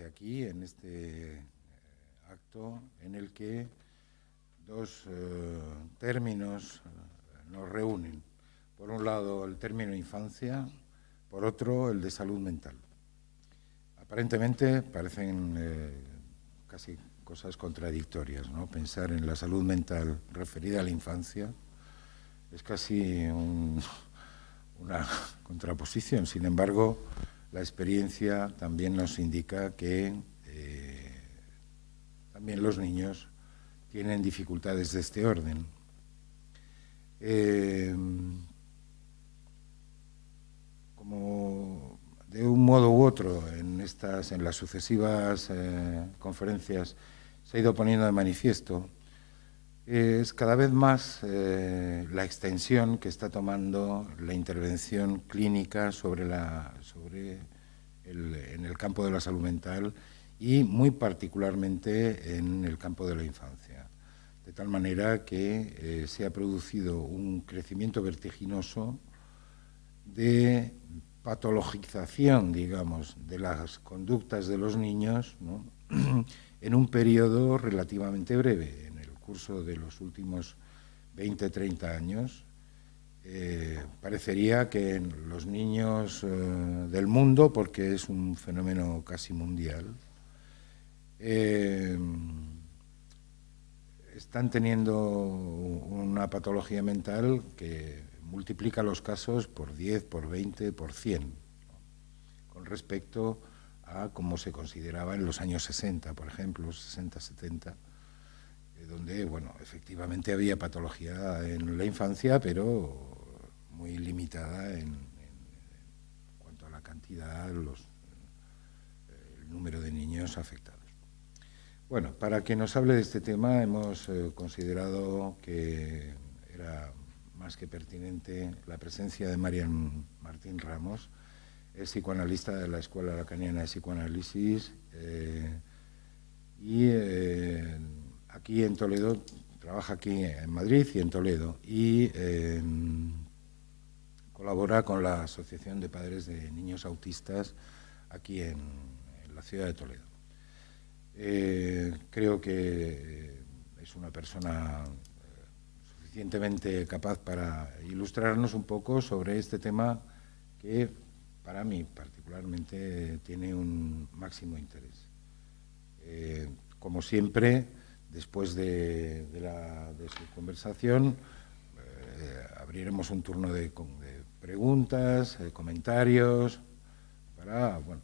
hace aquí, en este acto, en el que dos términos nos reúnen. Por un lado, el término infancia, por otro, el de salud mental. Aparentemente parecen casi cosas contradictorias, ¿no? Pensar en la salud mental referida a la infancia es casi una contraposición. Sin embargo, la experiencia también nos indica que también los niños tienen dificultades de este orden. Como de un modo u otro en las sucesivas conferencias se ha ido poniendo de manifiesto, es cada vez más la extensión que está tomando la intervención clínica en el campo de la salud mental y muy particularmente en el campo de la infancia. De tal manera que se ha producido un crecimiento vertiginoso de patologización, digamos, de las conductas de los niños, ¿no? En un periodo relativamente breve. En el curso de los últimos 20, 30 años, parecería que los niños del mundo, porque es un fenómeno casi mundial, están teniendo una patología mental que multiplica los casos por 10, por 20, por 100, ¿no? Con respecto a cómo se consideraba en los años 60, por ejemplo, 60, 70, donde, bueno, efectivamente había patología en la infancia, pero muy limitada en cuanto a la cantidad, el número de niños afectados. Bueno, para que nos hable de este tema hemos considerado que era más que pertinente la presencia de Marian Martín Ramos. Es psicoanalista de la Escuela Lacaniana de Psicoanálisis y aquí en Toledo, trabaja aquí en Madrid y en Toledo, y colabora con la Asociación de Padres de Niños Autistas aquí en la ciudad de Toledo. Creo que es una persona suficientemente capaz para ilustrarnos un poco sobre este tema que para mí particularmente tiene un máximo interés. Como siempre, después de su conversación, abriremos un turno de preguntas, comentarios, para, bueno,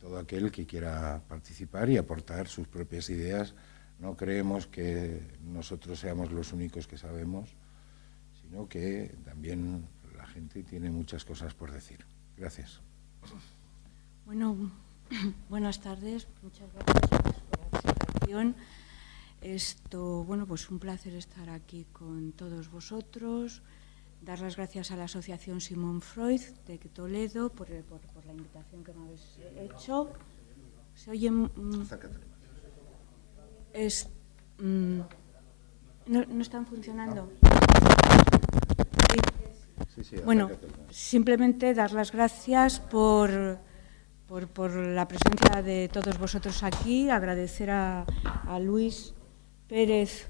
todo aquel que quiera participar y aportar sus propias ideas. No creemos que nosotros seamos los únicos que sabemos, sino que también la gente tiene muchas cosas por decir. Gracias. Bueno, buenas tardes, muchas gracias por la presentación. Bueno, pues un placer estar aquí con todos vosotros. Dar las gracias a la Asociación Sigmund Freud de Toledo por la invitación que me habéis hecho. ¿Se oye? ¿No están funcionando? Sí. Bueno, simplemente dar las gracias por la presencia de todos vosotros aquí, agradecer a Luis Pérez,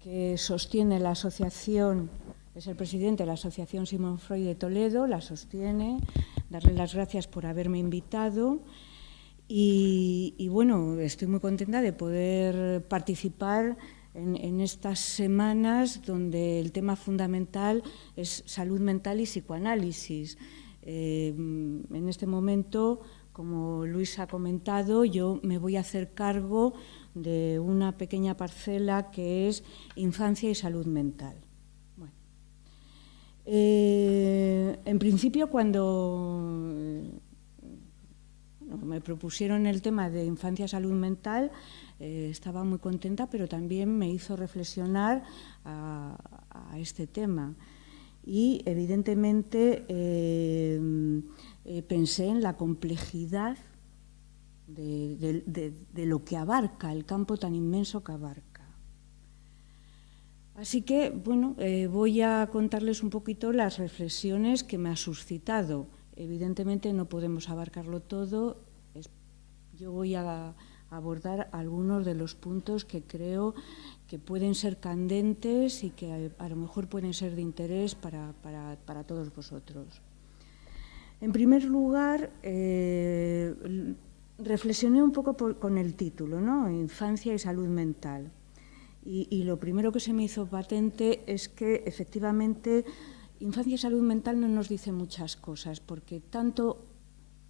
que sostiene la asociación, es el presidente de la Asociación Sigmund Freud de Toledo, la sostiene, darle las gracias por haberme invitado y bueno, estoy muy contenta de poder participar en estas semanas donde el tema fundamental es salud mental y psicoanálisis. En este momento, como Luis ha comentado, yo me voy a hacer cargo de una pequeña parcela que es infancia y salud mental. Bueno, en principio, cuando me propusieron el tema de infancia y salud mental, estaba muy contenta, pero también me hizo reflexionar a este tema. Y, evidentemente, pensé en la complejidad de lo que abarca, el campo tan inmenso que abarca. Así que, bueno, voy a contarles un poquito las reflexiones que me ha suscitado Evidentemente no podemos abarcarlo todo. Yo voy a abordar algunos de los puntos que creo que pueden ser candentes y que a lo mejor pueden ser de interés para todos vosotros. En primer lugar, reflexioné un poco con el título, ¿no? Infancia y salud mental. Y lo primero que se me hizo patente es que, efectivamente, infancia y salud mental no nos dice muchas cosas, porque tanto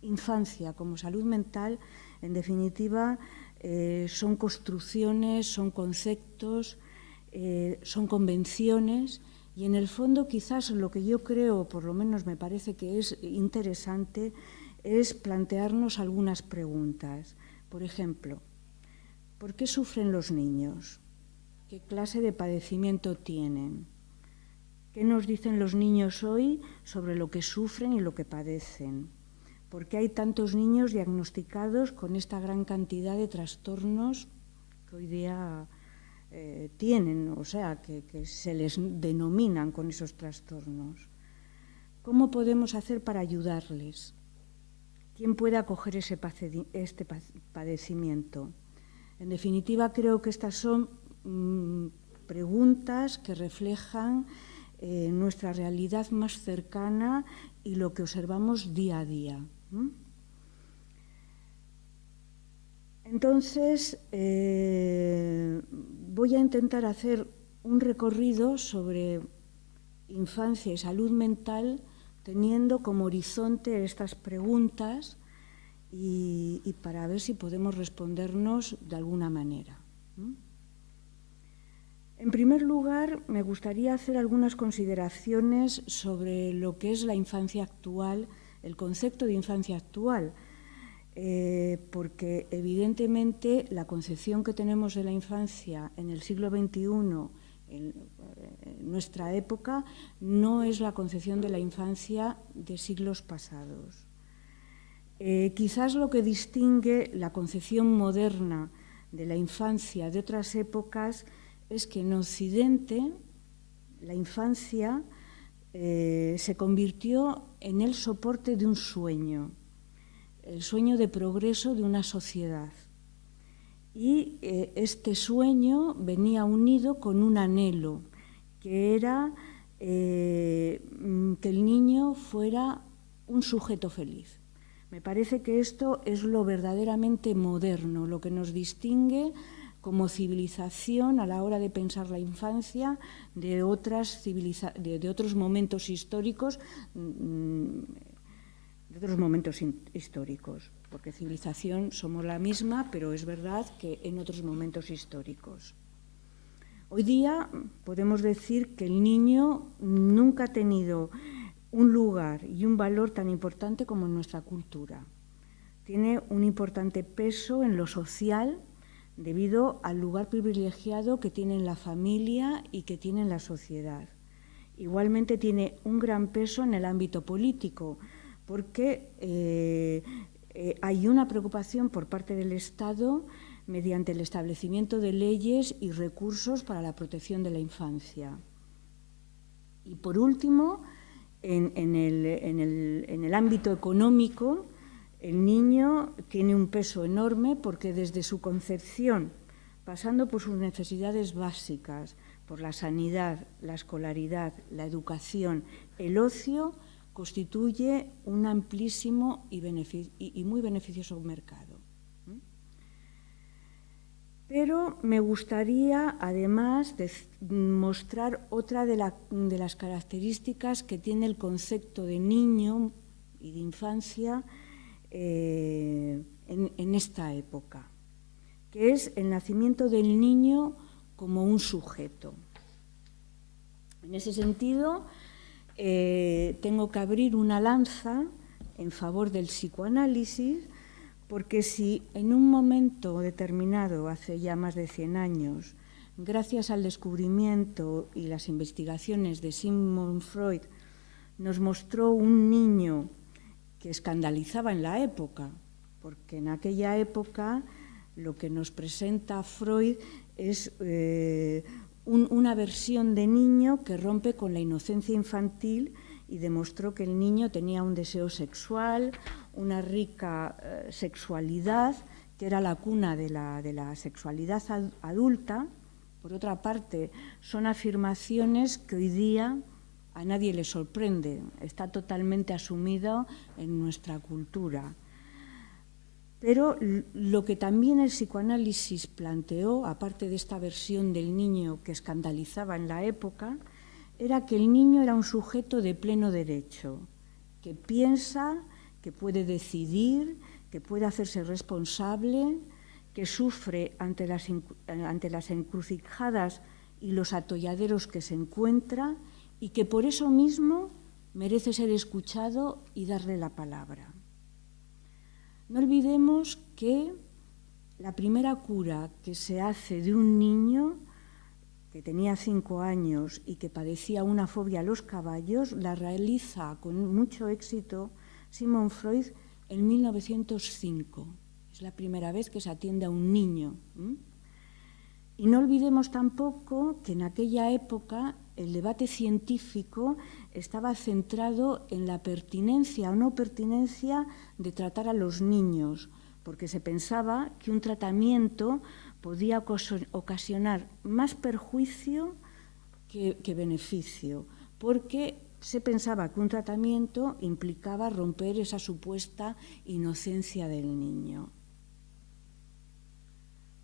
infancia como salud mental, en definitiva, son construcciones, son conceptos, son convenciones, y en el fondo quizás lo que yo creo, por lo menos me parece que es interesante, es plantearnos algunas preguntas. Por ejemplo, ¿por qué sufren los niños? ¿Qué clase de padecimiento tienen? ¿Qué nos dicen los niños hoy sobre lo que sufren y lo que padecen? ¿Por qué hay tantos niños diagnosticados con esta gran cantidad de trastornos que hoy día tienen, o sea, que se les denominan con esos trastornos? ¿Cómo podemos hacer para ayudarles? ¿Quién puede acoger este padecimiento? En definitiva, creo que estas son preguntas que reflejan nuestra realidad más cercana y lo que observamos día a día. Entonces, voy a intentar hacer un recorrido sobre infancia y salud mental teniendo como horizonte estas preguntas y para ver si podemos respondernos de alguna manera. En primer lugar, me gustaría hacer algunas consideraciones sobre lo que es la infancia actual, el concepto de infancia actual, porque evidentemente la concepción que tenemos de la infancia en el siglo XXI, en nuestra época, no es la concepción de la infancia de siglos pasados. Quizás lo que distingue la concepción moderna de la infancia de otras épocas es que en Occidente la infancia se convirtió en el soporte de un sueño, el sueño de progreso de una sociedad. Y este sueño venía unido con un anhelo, que era que el niño fuera un sujeto feliz. Me parece que esto es lo verdaderamente moderno, lo que nos distingue como civilización a la hora de pensar la infancia de otros momentos históricos, porque civilización somos la misma, pero es verdad que en otros momentos históricos. Hoy día podemos decir que el niño nunca ha tenido un lugar y un valor tan importante como en nuestra cultura. Tiene un importante peso en lo social debido al lugar privilegiado que tiene en la familia y que tiene en la sociedad. Igualmente tiene un gran peso en el ámbito político, porque hay una preocupación por parte del Estado mediante el establecimiento de leyes y recursos para la protección de la infancia. Y por último, en el ámbito económico, el niño tiene un peso enorme porque desde su concepción, pasando por sus necesidades básicas, por la sanidad, la escolaridad, la educación, el ocio, constituye un amplísimo y muy beneficioso mercado. Pero me gustaría, además, mostrar otra de las características que tiene el concepto de niño y de infancia en esta época, que es el nacimiento del niño como un sujeto. En ese sentido, tengo que abrir una lanza en favor del psicoanálisis, porque si en un momento determinado, hace ya más de 100 años, gracias al descubrimiento y las investigaciones de Sigmund Freud, nos mostró un niño que escandalizaba en la época, porque en aquella época lo que nos presenta Freud es una versión de niño que rompe con la inocencia infantil y demostró que el niño tenía un deseo sexual, una rica sexualidad, que era la cuna de la sexualidad adulta. Por otra parte, son afirmaciones que hoy día a nadie le sorprende, está totalmente asumido en nuestra cultura. Pero lo que también el psicoanálisis planteó, aparte de esta versión del niño que escandalizaba en la época, era que el niño era un sujeto de pleno derecho, que piensa, que puede decidir, que puede hacerse responsable, que sufre ante las encrucijadas y los atolladeros que se encuentra y que por eso mismo merece ser escuchado y darle la palabra. No olvidemos que la primera cura que se hace de un niño que tenía 5 años y que padecía una fobia a los caballos, la realiza con mucho éxito Sigmund Freud en 1905. Es la primera vez que se atiende a un niño. Y no olvidemos tampoco que en aquella época el debate científico estaba centrado en la pertinencia o no pertinencia de tratar a los niños, porque se pensaba que un tratamiento podía ocasionar más perjuicio que beneficio, porque se pensaba que un tratamiento implicaba romper esa supuesta inocencia del niño.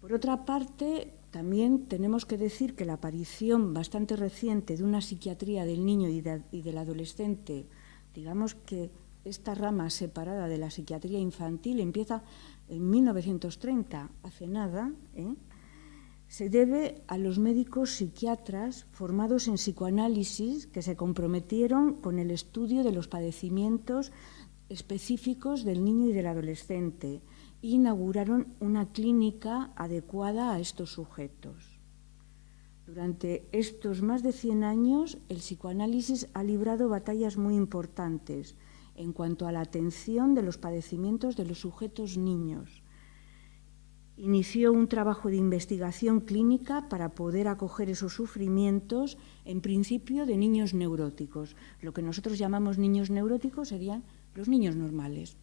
Por otra parte, también tenemos que decir que la aparición bastante reciente de una psiquiatría del niño y del adolescente, digamos que esta rama separada de la psiquiatría infantil empieza en 1930, hace nada, se debe a los médicos psiquiatras formados en psicoanálisis que se comprometieron con el estudio de los padecimientos específicos del niño y del adolescente e inauguraron una clínica adecuada a estos sujetos. Durante estos más de 100 años, el psicoanálisis ha librado batallas muy importantes en cuanto a la atención de los padecimientos de los sujetos niños. Inició un trabajo de investigación clínica para poder acoger esos sufrimientos, en principio de niños neuróticos. Lo que nosotros llamamos niños neuróticos serían los niños normales.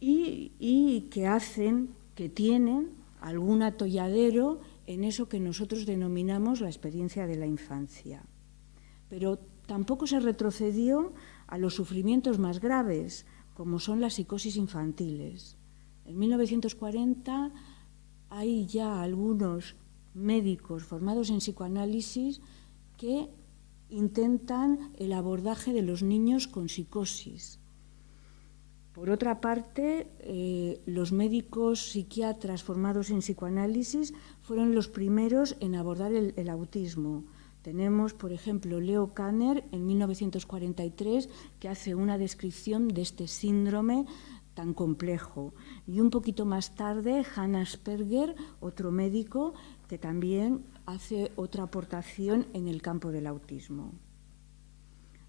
Y que tienen algún atolladero en eso que nosotros denominamos la experiencia de la infancia. Pero tampoco se retrocedió a los sufrimientos más graves, como son las psicosis infantiles. En 1940 hay ya algunos médicos formados en psicoanálisis que intentan el abordaje de los niños con psicosis. Por otra parte, los médicos psiquiatras formados en psicoanálisis fueron los primeros en abordar el autismo. Tenemos, por ejemplo, Leo Kanner en 1943, que hace una descripción de este síndrome tan complejo. Y un poquito más tarde, Hannah Asperger, otro médico, que también hace otra aportación en el campo del autismo.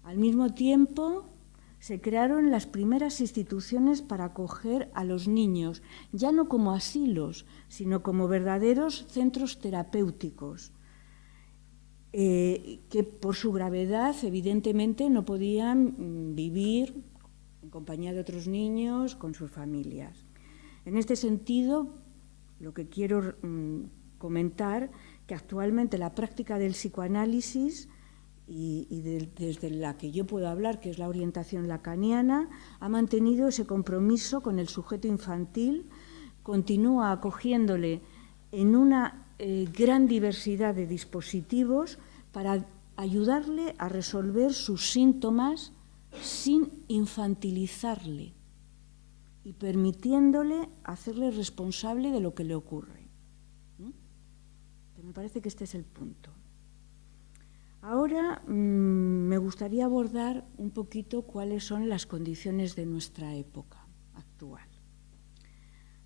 Al mismo tiempo, se crearon las primeras instituciones para acoger a los niños, ya no como asilos, sino como verdaderos centros terapéuticos, que por su gravedad evidentemente no podían vivir en compañía de otros niños, con sus familias. En este sentido, lo que quiero comentar, que actualmente la práctica del psicoanálisis desde la que yo puedo hablar, que es la orientación lacaniana, ha mantenido ese compromiso con el sujeto infantil, continúa acogiéndole en una gran diversidad de dispositivos para ayudarle a resolver sus síntomas sin infantilizarle y permitiéndole hacerle responsable de lo que le ocurre. Me parece que este es el punto. Ahora me gustaría abordar un poquito cuáles son las condiciones de nuestra época actual.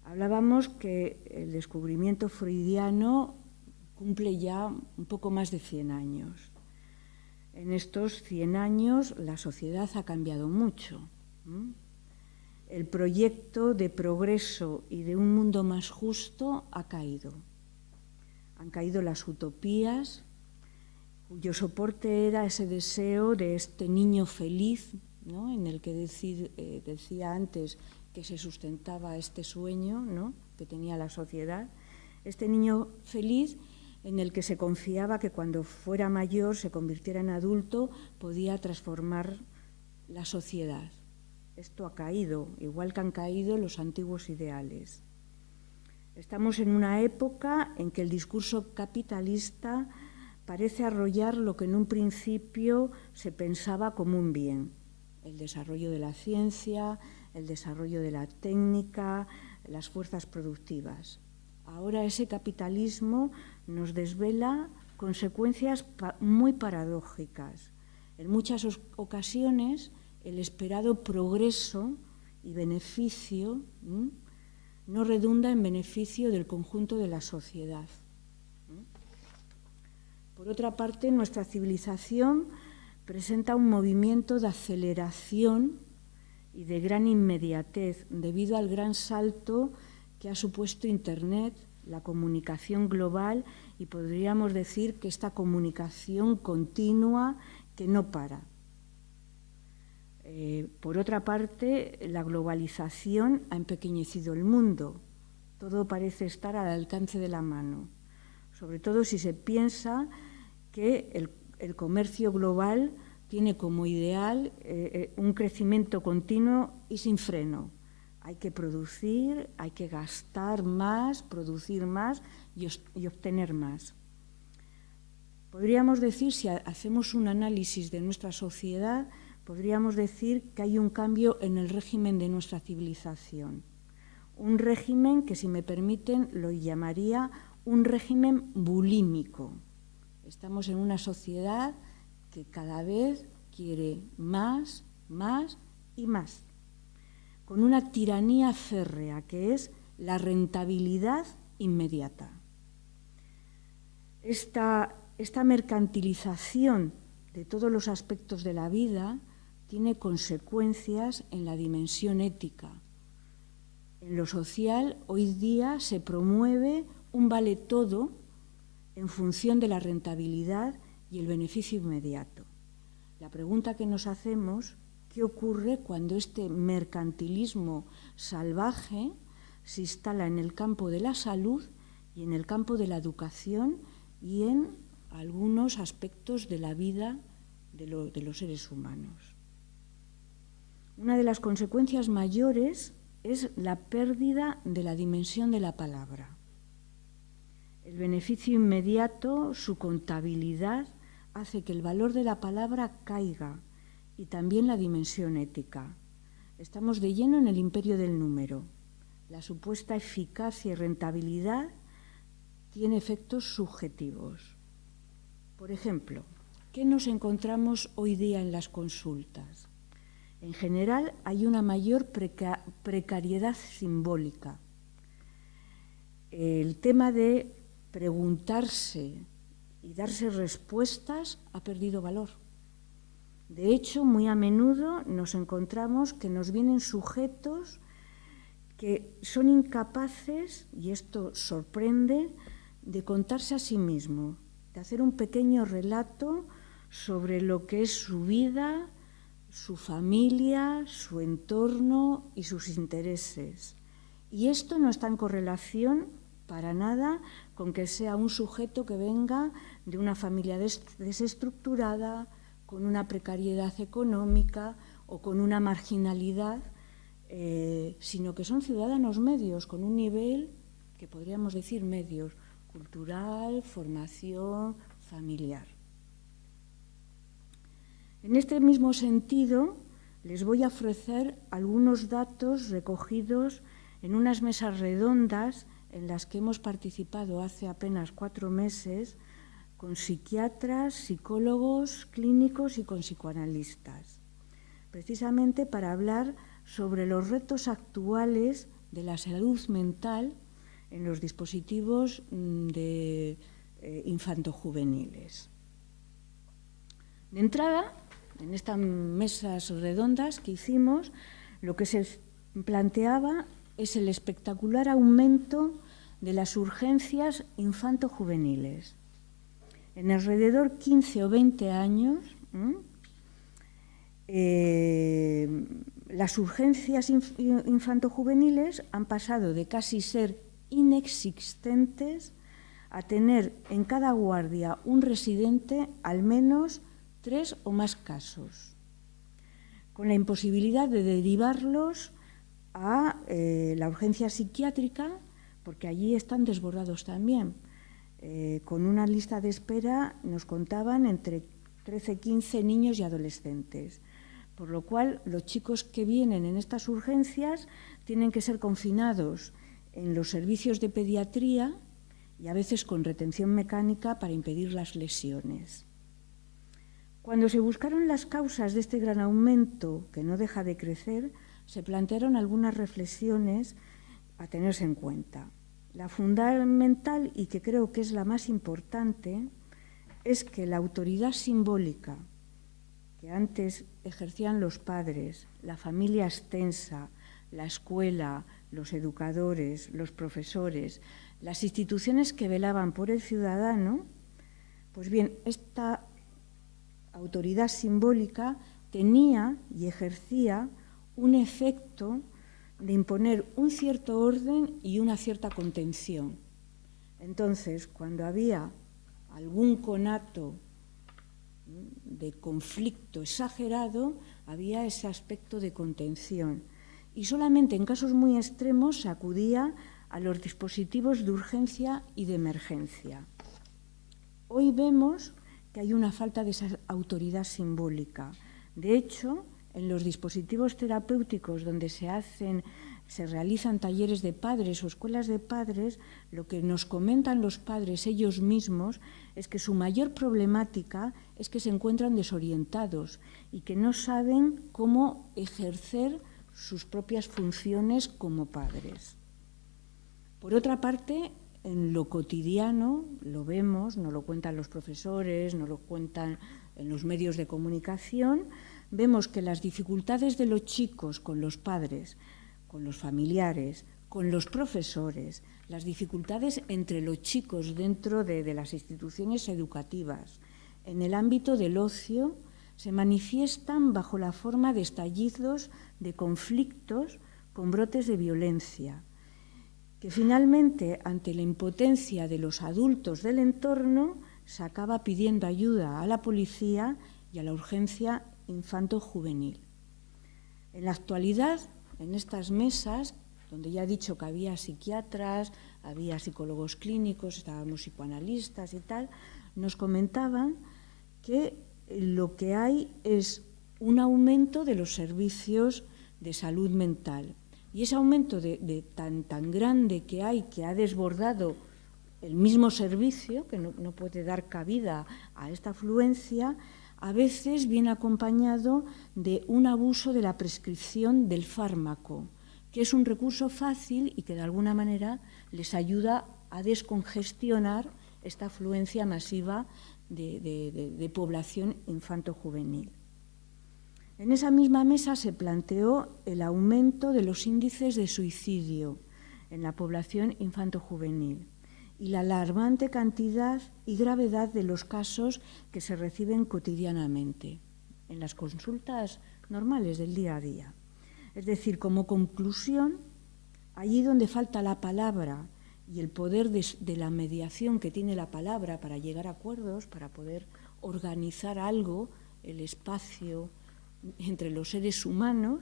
Hablábamos que el descubrimiento freudiano cumple ya un poco más de 100 años. En estos 100 años la sociedad ha cambiado mucho. El proyecto de progreso y de un mundo más justo ha caído. Han caído las utopías, cuyo soporte era ese deseo de este niño feliz, ¿no?, en el que decía antes que se sustentaba este sueño, ¿no?, que tenía la sociedad, este niño feliz en el que se confiaba que cuando fuera mayor, se convirtiera en adulto, podía transformar la sociedad. Esto ha caído, igual que han caído los antiguos ideales. Estamos en una época en que el discurso capitalista parece arrollar lo que en un principio se pensaba como un bien: el desarrollo de la ciencia, el desarrollo de la técnica, las fuerzas productivas. Ahora ese capitalismo nos desvela consecuencias muy paradójicas. En muchas ocasiones, el esperado progreso y beneficio no redunda en beneficio del conjunto de la sociedad. Por otra parte, nuestra civilización presenta un movimiento de aceleración y de gran inmediatez debido al gran salto que ha supuesto Internet, la comunicación global, y podríamos decir que esta comunicación continua que no para. Por otra parte, la globalización ha empequeñecido el mundo. Todo parece estar al alcance de la mano, sobre todo si se piensa que el comercio global tiene como ideal un crecimiento continuo y sin freno. Hay que producir, hay que gastar más, producir más y obtener más. Podríamos decir, si hacemos un análisis de nuestra sociedad, podríamos decir que hay un cambio en el régimen de nuestra civilización. Un régimen que, si me permiten, lo llamaría un régimen bulímico. Estamos en una sociedad que cada vez quiere más, más y más, con una tiranía férrea que es la rentabilidad inmediata. Esta mercantilización de todos los aspectos de la vida tiene consecuencias en la dimensión ética. En lo social, hoy día se promueve un vale todo en función de la rentabilidad y el beneficio inmediato. La pregunta que nos hacemos: ¿qué ocurre cuando este mercantilismo salvaje se instala en el campo de la salud y en el campo de la educación y en algunos aspectos de la vida de los seres humanos? Una de las consecuencias mayores es la pérdida de la dimensión de la palabra. El beneficio inmediato, su contabilidad, hace que el valor de la palabra caiga, y también la dimensión ética. Estamos de lleno en el imperio del número. La supuesta eficacia y rentabilidad tiene efectos subjetivos. Por ejemplo, ¿qué nos encontramos hoy día en las consultas? En general, hay una mayor precariedad simbólica. El tema de preguntarse y darse respuestas ha perdido valor. De hecho, muy a menudo nos encontramos que nos vienen sujetos que son incapaces, y esto sorprende, de contarse a sí mismo, de hacer un pequeño relato sobre lo que es su vida, su familia, su entorno y sus intereses. Y esto no está en correlación para nada con que sea un sujeto que venga de una familia desestructurada, con una precariedad económica o con una marginalidad, sino que son ciudadanos medios, con un nivel que podríamos decir medios, cultural, formación, familiar. En este mismo sentido, les voy a ofrecer algunos datos recogidos en unas mesas redondas en las que hemos participado hace apenas 4 meses con psiquiatras, psicólogos clínicos y con psicoanalistas, precisamente para hablar sobre los retos actuales de la salud mental en los dispositivos de infantojuveniles. De entrada, en estas mesas redondas que hicimos, lo que se planteaba es el espectacular aumento de las urgencias infantojuveniles. En alrededor 15 o 20 años, las urgencias infantojuveniles han pasado de casi ser inexistentes a tener en cada guardia un residente al menos 3 o más casos, con la imposibilidad de derivarlos a la urgencia psiquiátrica, porque allí están desbordados también. Con una lista de espera nos contaban entre 13 y 15 niños y adolescentes, por lo cual los chicos que vienen en estas urgencias tienen que ser confinados en los servicios de pediatría y a veces con retención mecánica para impedir las lesiones. Cuando se buscaron las causas de este gran aumento, que no deja de crecer, se plantearon algunas reflexiones a tenerse en cuenta. La fundamental, y que creo que es la más importante, es que la autoridad simbólica que antes ejercían los padres, la familia extensa, la escuela, los educadores, los profesores, las instituciones que velaban por el ciudadano, pues bien, esta autoridad simbólica tenía y ejercía un efecto de imponer un cierto orden y una cierta contención. Entonces, cuando había algún conato de conflicto exagerado, había ese aspecto de contención. Y solamente en casos muy extremos se acudía a los dispositivos de urgencia y de emergencia. Hoy vemos que hay una falta de esa autoridad simbólica. De hecho, en los dispositivos terapéuticos donde se realizan talleres de padres o escuelas de padres, lo que nos comentan los padres ellos mismos es que su mayor problemática es que se encuentran desorientados y que no saben cómo ejercer sus propias funciones como padres. Por otra parte, en lo cotidiano, lo vemos, nos lo cuentan los profesores, nos lo cuentan en los medios de comunicación, vemos que las dificultades de los chicos con los padres, con los familiares, con los profesores, las dificultades entre los chicos dentro de las instituciones educativas, en el ámbito del ocio, se manifiestan bajo la forma de estallidos de conflictos con brotes de violencia, que finalmente, ante la impotencia de los adultos del entorno, se acaba pidiendo ayuda a la policía y a la urgencia infanto-juvenil. En la actualidad, en estas mesas, donde ya he dicho que había psiquiatras, había psicólogos clínicos, estábamos psicoanalistas y tal, nos comentaban que lo que hay es un aumento de los servicios de salud mental. Y ese aumento tan grande que hay, que ha desbordado el mismo servicio, que no puede dar cabida a esta afluencia, a veces viene acompañado de un abuso de la prescripción del fármaco, que es un recurso fácil y que de alguna manera les ayuda a descongestionar esta afluencia masiva de población infanto-juvenil. En esa misma mesa se planteó el aumento de los índices de suicidio en la población infanto-juvenil y la alarmante cantidad y gravedad de los casos que se reciben cotidianamente en las consultas normales del día a día. Es decir, como conclusión, allí donde falta la palabra y el poder de la mediación que tiene la palabra para llegar a acuerdos, para poder organizar algo, el espacio entre los seres humanos,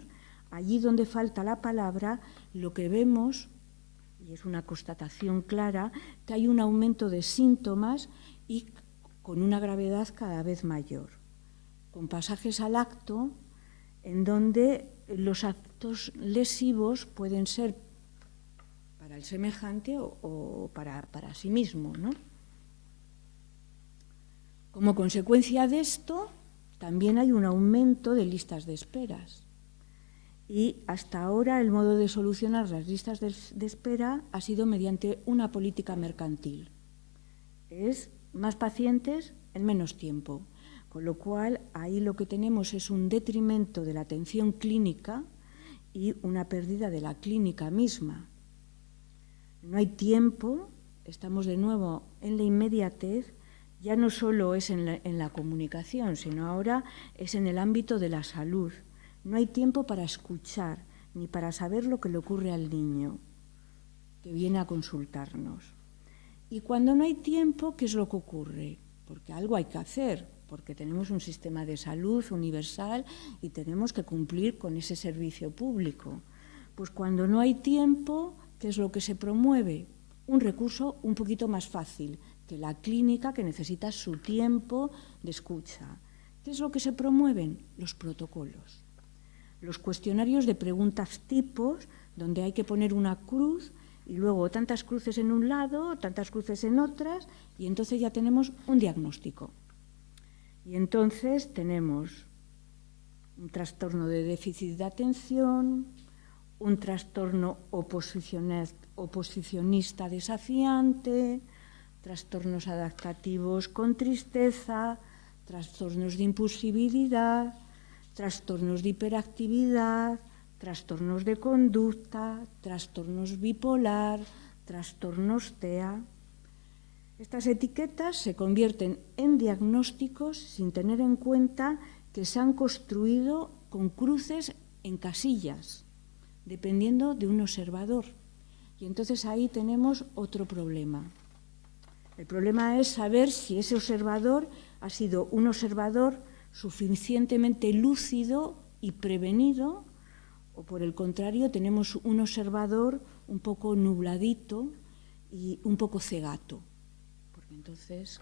allí donde falta la palabra, lo que vemos, y es una constatación clara, que hay un aumento de síntomas y con una gravedad cada vez mayor, con pasajes al acto en donde los actos lesivos pueden ser para el semejante o para sí mismo, ¿no? Como consecuencia de esto, también hay un aumento de listas de esperas. Y hasta ahora el modo de solucionar las listas de espera ha sido mediante una política mercantil. Es más pacientes en menos tiempo. Con lo cual, ahí lo que tenemos es un detrimento de la atención clínica y una pérdida de la clínica misma. No hay tiempo, estamos de nuevo en la inmediatez ya no solo es en la comunicación, sino ahora es en el ámbito de la salud. No hay tiempo para escuchar ni para saber lo que le ocurre al niño que viene a consultarnos. Y cuando no hay tiempo, ¿qué es lo que ocurre? Porque algo hay que hacer, porque tenemos un sistema de salud universal y tenemos que cumplir con ese servicio público. Pues cuando no hay tiempo, ¿qué es lo que se promueve? Un recurso un poquito más fácil que la clínica, que necesita su tiempo de escucha. ¿Qué es lo que se promueven? Los protocolos. Los cuestionarios de preguntas tipos, donde hay que poner una cruz y luego tantas cruces en un lado, tantas cruces en otras, y entonces ya tenemos un diagnóstico. Y entonces tenemos un trastorno de déficit de atención, un trastorno oposicionista desafiante, trastornos adaptativos con tristeza, trastornos de impulsividad, trastornos de hiperactividad, trastornos de conducta, trastornos bipolar, trastornos TEA. Estas etiquetas se convierten en diagnósticos sin tener en cuenta que se han construido con cruces en casillas, dependiendo de un observador. Y entonces ahí tenemos otro problema. El problema es saber si ese observador ha sido un observador suficientemente lúcido y prevenido, o por el contrario tenemos un observador un poco nubladito y un poco cegato, porque entonces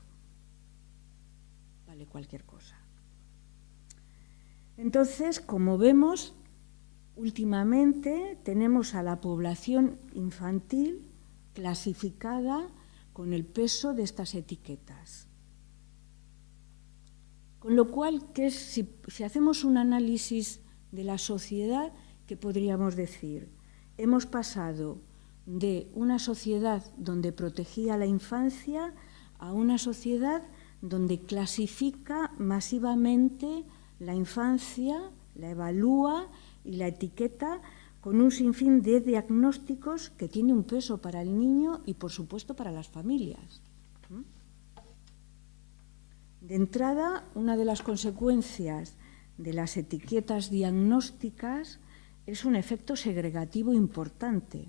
vale cualquier cosa. Entonces, como vemos, últimamente tenemos a la población infantil clasificada con el peso de estas etiquetas. Con lo cual, si hacemos un análisis de la sociedad, ¿qué podríamos decir? Hemos pasado de una sociedad donde protegía la infancia a una sociedad donde clasifica masivamente la infancia, la evalúa y la etiqueta con un sinfín de diagnósticos que tiene un peso para el niño y, por supuesto, para las familias. De entrada, una de las consecuencias de las etiquetas diagnósticas es un efecto segregativo importante.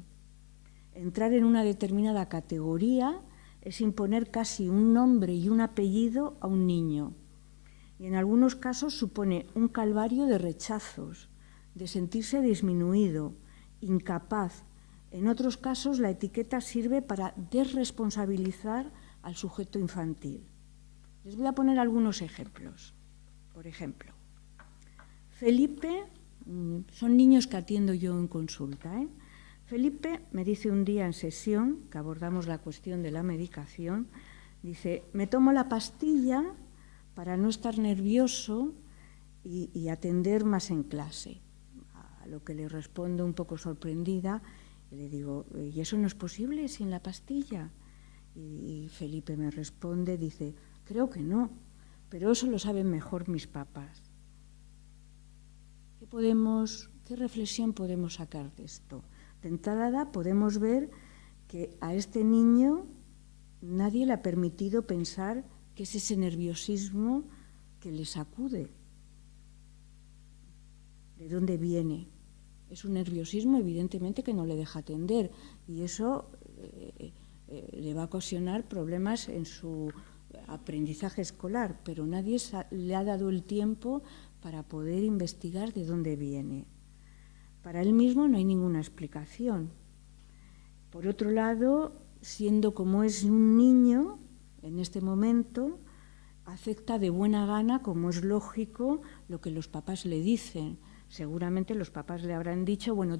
Entrar en una determinada categoría es imponer casi un nombre y un apellido a un niño. Y en algunos casos supone un calvario de rechazos, de sentirse disminuido, incapaz. En otros casos, la etiqueta sirve para desresponsabilizar al sujeto infantil. Les voy a poner algunos ejemplos. Por ejemplo, Felipe, son niños que atiendo yo en consulta, Felipe me dice un día en sesión, que abordamos la cuestión de la medicación, dice, me tomo la pastilla para no estar nervioso y atender más en clase. A lo que le respondo un poco sorprendida, y le digo, ¿y eso no es posible sin la pastilla? Y Felipe me responde, dice, creo que no, pero eso lo saben mejor mis papás. ¿Qué reflexión podemos sacar de esto? De entrada podemos ver que a este niño nadie le ha permitido pensar que es ese nerviosismo que le sacude. ¿De dónde viene? Es un nerviosismo evidentemente que no le deja atender y eso le va a ocasionar problemas en su aprendizaje escolar, pero nadie le ha dado el tiempo para poder investigar de dónde viene. Para él mismo no hay ninguna explicación. Por otro lado, siendo como es un niño, en este momento, acepta de buena gana, como es lógico, lo que los papás le dicen. Seguramente los papás le habrán dicho, bueno,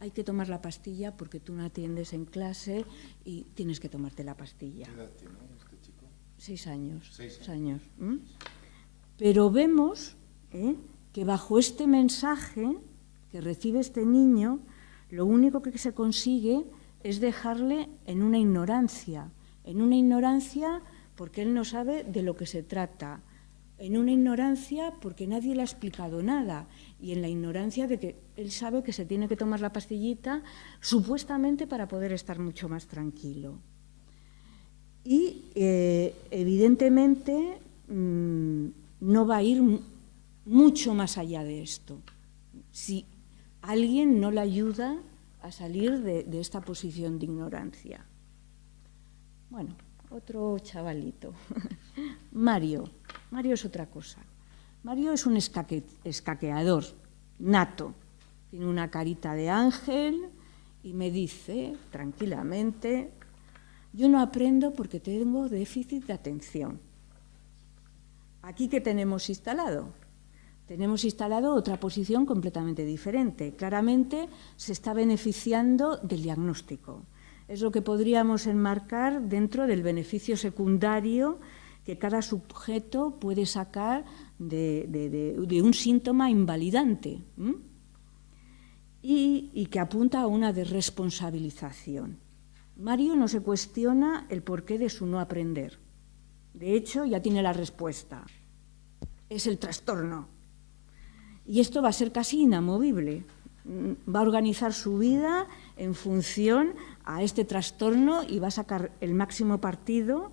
hay que tomar la pastilla porque tú no atiendes en clase y tienes que tomarte la pastilla. ¿Qué edad tiene este chico? 6 años. 6 años. Pero vemos que bajo este mensaje que recibe este niño, lo único que se consigue es dejarle en una ignorancia porque él no sabe de lo que se trata, en una ignorancia porque nadie le ha explicado nada y en la ignorancia de que él sabe que se tiene que tomar la pastillita supuestamente para poder estar mucho más tranquilo. Y evidentemente no va a ir mucho más allá de esto. Si alguien no le ayuda a salir de esta posición de ignorancia. Bueno, otro chavalito. Mario. Mario es otra cosa. Mario es un escaqueador nato. Tiene una carita de ángel y me dice tranquilamente: yo no aprendo porque tengo déficit de atención. ¿Aquí qué tenemos instalado? Tenemos instalado otra posición completamente diferente. Claramente se está beneficiando del diagnóstico. Es lo que podríamos enmarcar dentro del beneficio secundario que cada sujeto puede sacar de un síntoma invalidante y que apunta a una desresponsabilización. Mario no se cuestiona el porqué de su no aprender. De hecho, ya tiene la respuesta. Es el trastorno. Y esto va a ser casi inamovible. Va a organizar su vida en función a este trastorno y va a sacar el máximo partido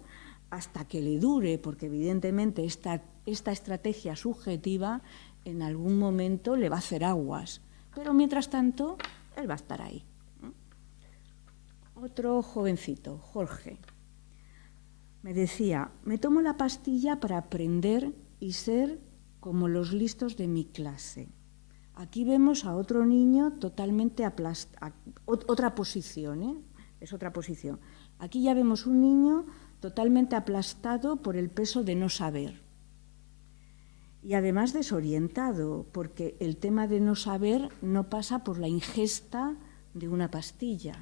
hasta que le dure, porque evidentemente esta estrategia subjetiva en algún momento le va a hacer aguas. Pero mientras tanto, él va a estar ahí. Otro jovencito, Jorge, me decía: me tomo la pastilla para aprender y ser como los listos de mi clase. Aquí vemos a otro niño totalmente aplastado, otra posición, es otra posición. Aquí ya vemos un niño totalmente aplastado por el peso de no saber. Y además desorientado, porque el tema de no saber no pasa por la ingesta de una pastilla.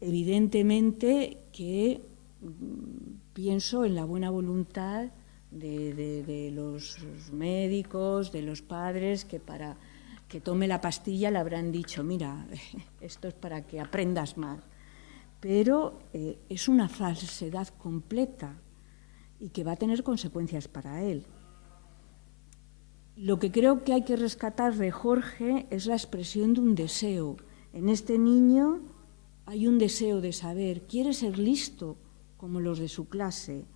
Evidentemente que pienso en la buena voluntad de los médicos, de los padres, que para que tome la pastilla le habrán dicho: mira, esto es para que aprendas más. Pero es una falsedad completa y que va a tener consecuencias para él. Lo que creo que hay que rescatar de Jorge es la expresión de un deseo. En este niño hay un deseo de saber, quiere ser listo como los de su clase.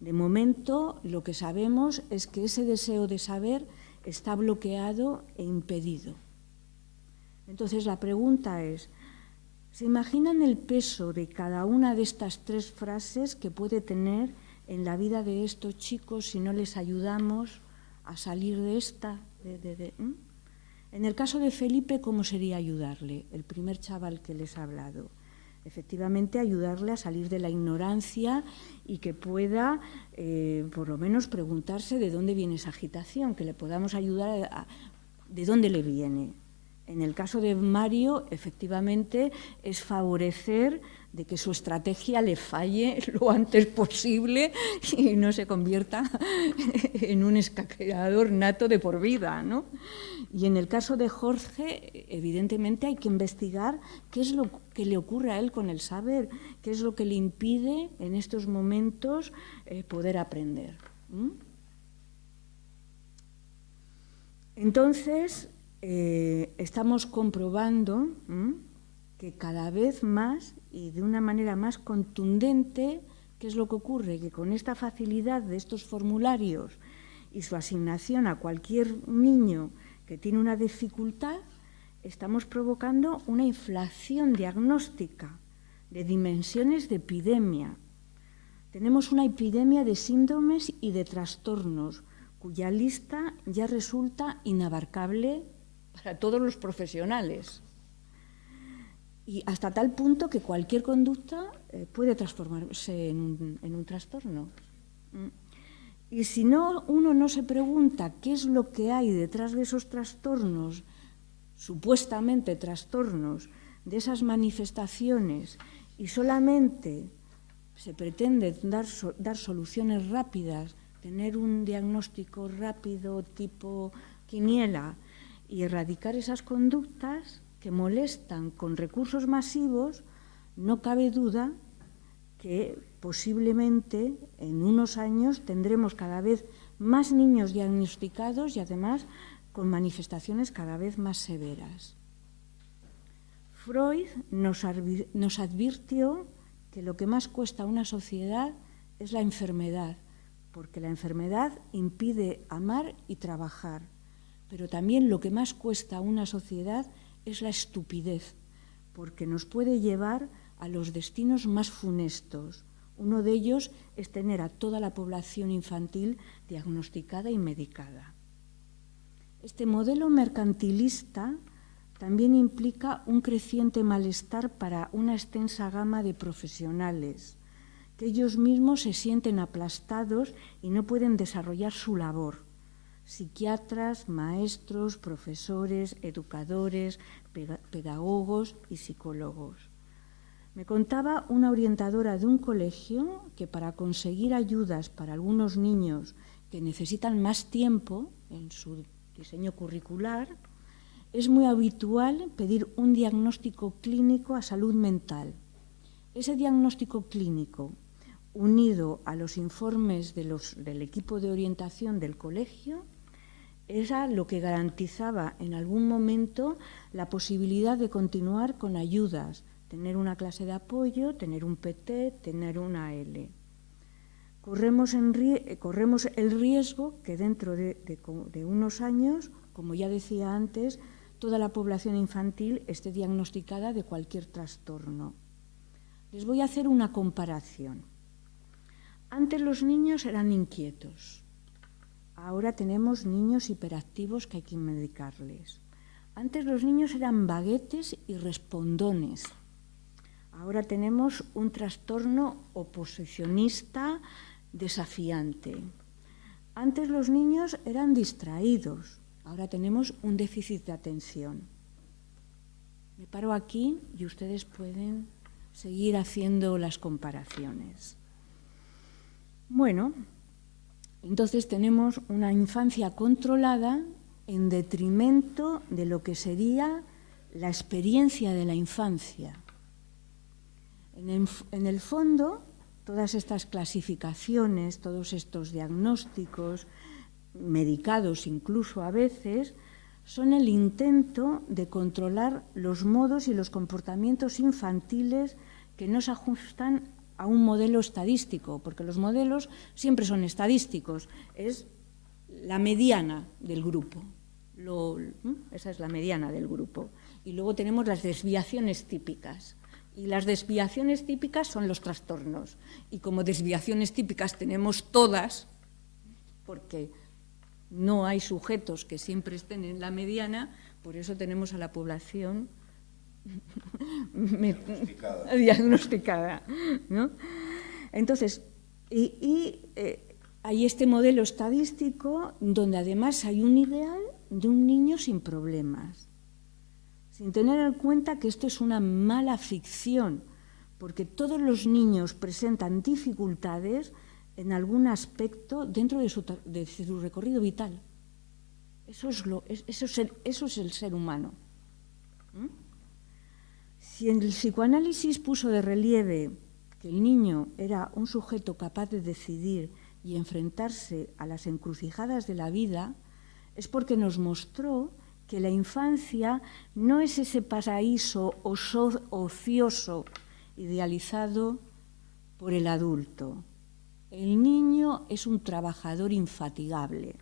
De momento, lo que sabemos es que ese deseo de saber está bloqueado e impedido. Entonces, la pregunta es: ¿se imaginan el peso de cada una de estas tres frases que puede tener en la vida de estos chicos si no les ayudamos a salir de esta? En el caso de Felipe, ¿cómo sería ayudarle? El primer chaval que les ha hablado. Efectivamente, ayudarle a salir de la ignorancia y que pueda, por lo menos, preguntarse de dónde viene esa agitación, que le podamos ayudar de dónde le viene. En el caso de Mario, efectivamente, es favorecer de que su estrategia le falle lo antes posible y no se convierta en un escaqueador nato de por vida, ¿no? Y en el caso de Jorge, evidentemente hay que investigar qué es lo que le ocurre a él con el saber, qué es lo que le impide en estos momentos poder aprender. Entonces, estamos comprobando que cada vez más y de una manera más contundente, ¿qué es lo que ocurre? Que con esta facilidad de estos formularios y su asignación a cualquier niño que tiene una dificultad, estamos provocando una inflación diagnóstica de dimensiones de epidemia. Tenemos una epidemia de síndromes y de trastornos cuya lista ya resulta inabarcable para todos los profesionales. Y hasta tal punto que cualquier conducta puede transformarse en un trastorno. Y si no, uno no se pregunta qué es lo que hay detrás de esos trastornos, supuestamente trastornos, de esas manifestaciones, y solamente se pretende dar soluciones rápidas, tener un diagnóstico rápido tipo quiniela y erradicar esas conductas que molestan con recursos masivos, no cabe duda que posiblemente en unos años tendremos cada vez más niños diagnosticados y además con manifestaciones cada vez más severas. Freud nos advirtió que lo que más cuesta a una sociedad es la enfermedad, porque la enfermedad impide amar y trabajar. Pero también lo que más cuesta a una sociedad es la estupidez, porque nos puede llevar a los destinos más funestos. Uno de ellos es tener a toda la población infantil diagnosticada y medicada. Este modelo mercantilista también implica un creciente malestar para una extensa gama de profesionales, que ellos mismos se sienten aplastados y no pueden desarrollar su labor. Psiquiatras, maestros, profesores, educadores, pedagogos y psicólogos. Me contaba una orientadora de un colegio que para conseguir ayudas para algunos niños que necesitan más tiempo en su diseño curricular, es muy habitual pedir un diagnóstico clínico a salud mental. Ese diagnóstico clínico, unido a los informes del equipo de orientación del colegio, era lo que garantizaba en algún momento la posibilidad de continuar con ayudas, tener una clase de apoyo, tener un PT, tener una AL. Corremos el riesgo que dentro de unos años, como ya decía antes, toda la población infantil esté diagnosticada de cualquier trastorno. Les voy a hacer una comparación. Antes los niños eran inquietos. Ahora tenemos niños hiperactivos que hay que medicarles. Antes los niños eran vaguetes y respondones. Ahora tenemos un trastorno oposicionista desafiante. Antes los niños eran distraídos. Ahora tenemos un déficit de atención. Me paro aquí y ustedes pueden seguir haciendo las comparaciones. Bueno, entonces tenemos una infancia controlada en detrimento de lo que sería la experiencia de la infancia. En el fondo, todas estas clasificaciones, todos estos diagnósticos, medicados incluso a veces, son el intento de controlar los modos y los comportamientos infantiles que no se ajustan a un modelo estadístico, porque los modelos siempre son estadísticos, es la mediana del grupo. Esa es la mediana del grupo. Y luego tenemos las desviaciones típicas. Y las desviaciones típicas son los trastornos. Y como desviaciones típicas tenemos todas, porque no hay sujetos que siempre estén en la mediana, por eso tenemos a la población diagnosticada, ¿no? Entonces, hay este modelo estadístico donde además hay un ideal de un niño sin problemas, sin tener en cuenta que esto es una mala ficción, porque todos los niños presentan dificultades en algún aspecto dentro de su recorrido vital. Eso es el ser humano. Si el psicoanálisis puso de relieve que el niño era un sujeto capaz de decidir y enfrentarse a las encrucijadas de la vida, es porque nos mostró que la infancia no es ese paraíso ocioso idealizado por el adulto. El niño es un trabajador infatigable.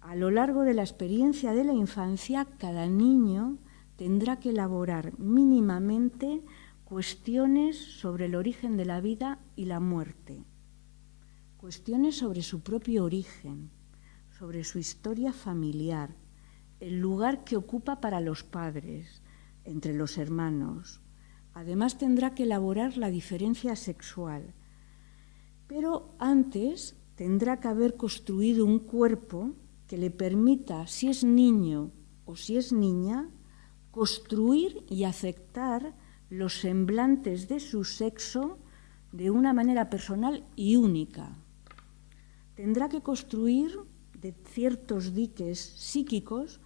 A lo largo de la experiencia de la infancia, cada niño tendrá que elaborar mínimamente cuestiones sobre el origen de la vida y la muerte, cuestiones sobre su propio origen, sobre su historia familiar, el lugar que ocupa para los padres, entre los hermanos. Además tendrá que elaborar la diferencia sexual. Pero antes tendrá que haber construido un cuerpo que le permita, si es niño o si es niña, construir y aceptar los semblantes de su sexo de una manera personal y única. Tendrá que construir de ciertos diques psíquicos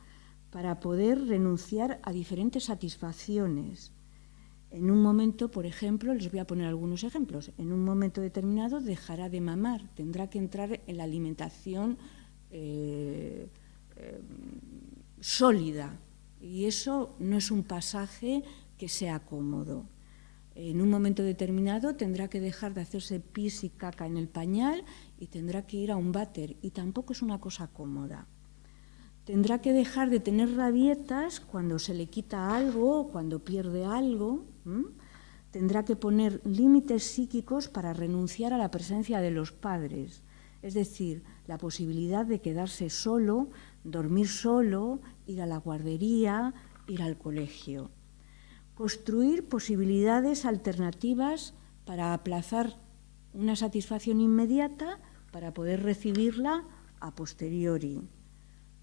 para poder renunciar a diferentes satisfacciones. En un momento, por ejemplo, les voy a poner algunos ejemplos, en un momento determinado dejará de mamar, tendrá que entrar en la alimentación sólida Y eso no es un pasaje que sea cómodo. En un momento determinado tendrá que dejar de hacerse pis y caca en el pañal y tendrá que ir a un váter, y tampoco es una cosa cómoda. Tendrá que dejar de tener rabietas cuando se le quita algo, cuando pierde algo. Tendrá que poner límites psíquicos para renunciar a la presencia de los padres, es decir, la posibilidad de quedarse solo, dormir solo, ir a la guardería, ir al colegio. Construir posibilidades alternativas para aplazar una satisfacción inmediata para poder recibirla a posteriori.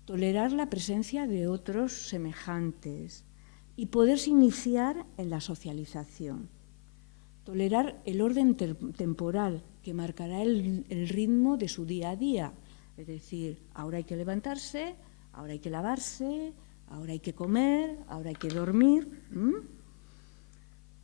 Tolerar la presencia de otros semejantes y poderse iniciar en la socialización. Tolerar el orden temporal que marcará el ritmo de su día a día. Es decir, ahora hay que levantarse, ahora hay que lavarse, ahora hay que comer, ahora hay que dormir.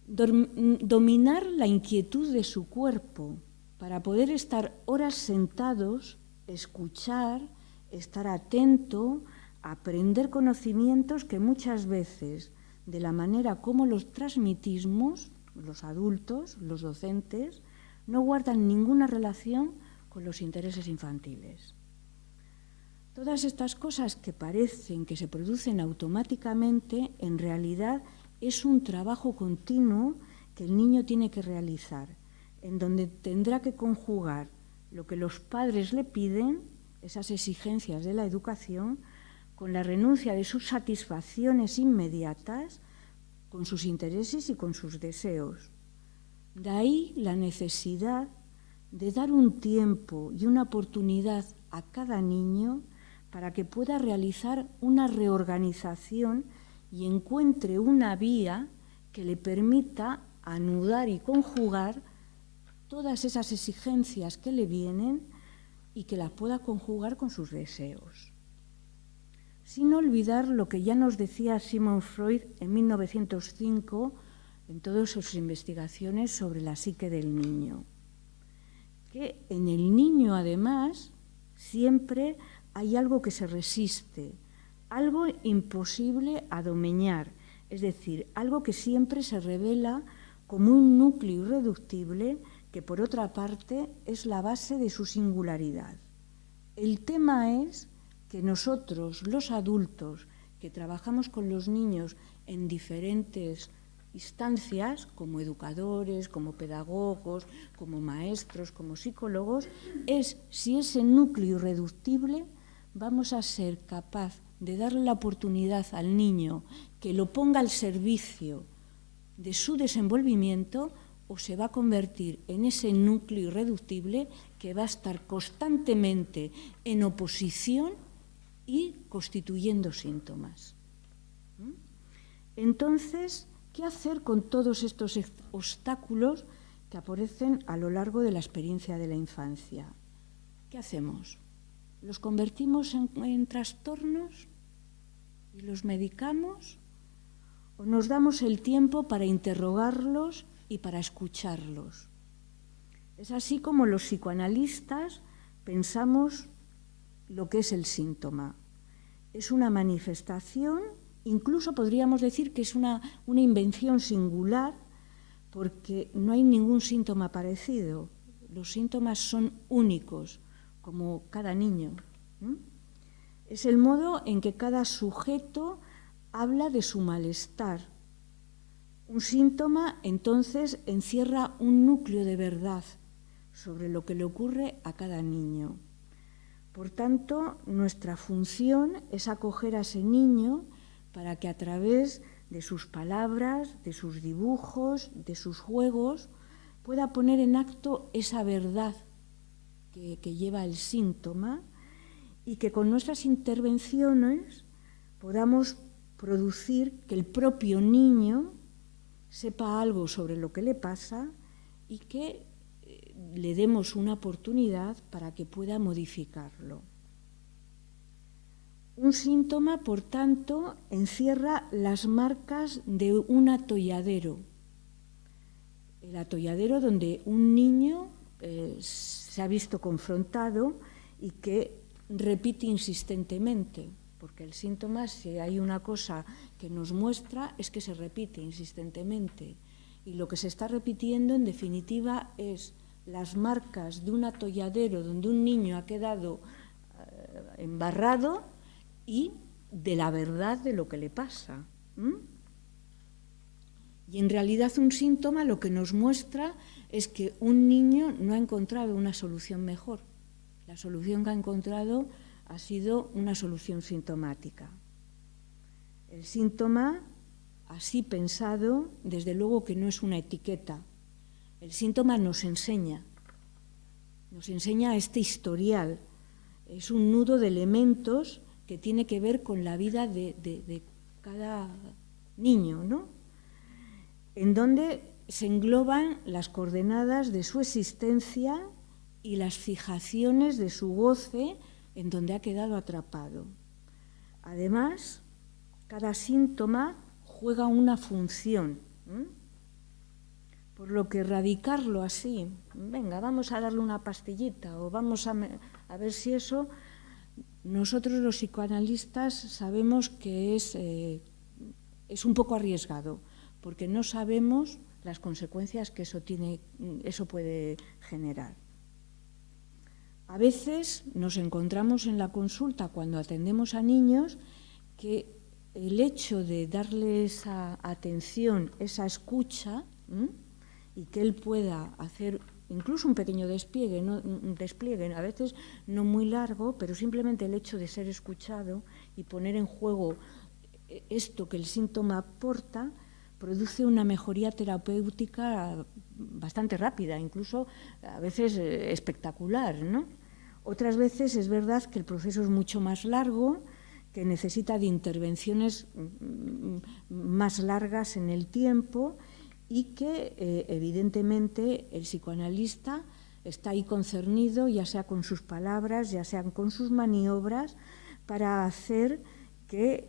Dominar la inquietud de su cuerpo para poder estar horas sentados, escuchar, estar atento, aprender conocimientos que muchas veces, de la manera como los transmitimos, los adultos, los docentes, no guardan ninguna relación con los intereses infantiles. Todas estas cosas que parecen que se producen automáticamente, en realidad es un trabajo continuo que el niño tiene que realizar, en donde tendrá que conjugar lo que los padres le piden, esas exigencias de la educación, con la renuncia de sus satisfacciones inmediatas, con sus intereses y con sus deseos. De ahí la necesidad de dar un tiempo y una oportunidad a cada niño para que pueda realizar una reorganización y encuentre una vía que le permita anudar y conjugar todas esas exigencias que le vienen y que las pueda conjugar con sus deseos. Sin olvidar lo que ya nos decía Sigmund Freud en 1905 en todas sus investigaciones sobre la psique del niño, que en el niño además siempre hay algo que se resiste, algo imposible a domeñar, es decir, algo que siempre se revela como un núcleo irreductible que por otra parte es la base de su singularidad. El tema es que nosotros, los adultos, que trabajamos con los niños en diferentes instancias, como educadores, como pedagogos, como maestros, como psicólogos, es si ese núcleo irreductible vamos a ser capaz de darle la oportunidad al niño que lo ponga al servicio de su desenvolvimiento, o se va a convertir en ese núcleo irreductible que va a estar constantemente en oposición y constituyendo síntomas. Entonces, ¿qué hacer con todos estos obstáculos que aparecen a lo largo de la experiencia de la infancia? ¿Qué hacemos? ¿Los convertimos en trastornos y los medicamos? ¿O nos damos el tiempo para interrogarlos y para escucharlos? Es así como los psicoanalistas pensamos lo que es el síntoma. Es una manifestación, incluso podríamos decir que es una invención singular, porque no hay ningún síntoma parecido. Los síntomas son únicos, como cada niño. Es el modo en que cada sujeto habla de su malestar. Un síntoma, entonces, encierra un núcleo de verdad sobre lo que le ocurre a cada niño. Por tanto, nuestra función es acoger a ese niño para que a través de sus palabras, de sus dibujos, de sus juegos, pueda poner en acto esa verdad que lleva el síntoma, y que con nuestras intervenciones podamos producir que el propio niño sepa algo sobre lo que le pasa y que le demos una oportunidad para que pueda modificarlo. Un síntoma, por tanto, encierra las marcas de un atolladero. El atolladero donde un niño se ha visto confrontado y que repite insistentemente, porque el síntoma, si hay una cosa que nos muestra, es que se repite insistentemente. Y lo que se está repitiendo, en definitiva, es las marcas de un atolladero donde un niño ha quedado embarrado y de la verdad de lo que le pasa. Y en realidad un síntoma lo que nos muestra es que un niño no ha encontrado una solución mejor. La solución que ha encontrado ha sido una solución sintomática. El síntoma, así pensado, desde luego que no es una etiqueta. El síntoma nos enseña este historial. Es un nudo de elementos que tiene que ver con la vida de cada niño, ¿no? En donde se engloban las coordenadas de su existencia y las fijaciones de su goce en donde ha quedado atrapado. Además, cada síntoma juega una función, por lo que erradicarlo así, venga, vamos a darle una pastillita o vamos a ver si eso, nosotros los psicoanalistas sabemos que es un poco arriesgado, porque no sabemos las consecuencias que eso puede generar. A veces nos encontramos en la consulta, cuando atendemos a niños, que el hecho de darle esa atención, esa escucha, y que él pueda hacer incluso un pequeño despliegue, a veces no muy largo, pero simplemente el hecho de ser escuchado y poner en juego esto que el síntoma aporta, produce una mejoría terapéutica bastante rápida, incluso a veces espectacular, ¿no? Otras veces es verdad que el proceso es mucho más largo, que necesita de intervenciones más largas en el tiempo y que evidentemente el psicoanalista está ahí concernido, ya sea con sus palabras, ya sean con sus maniobras, para hacer que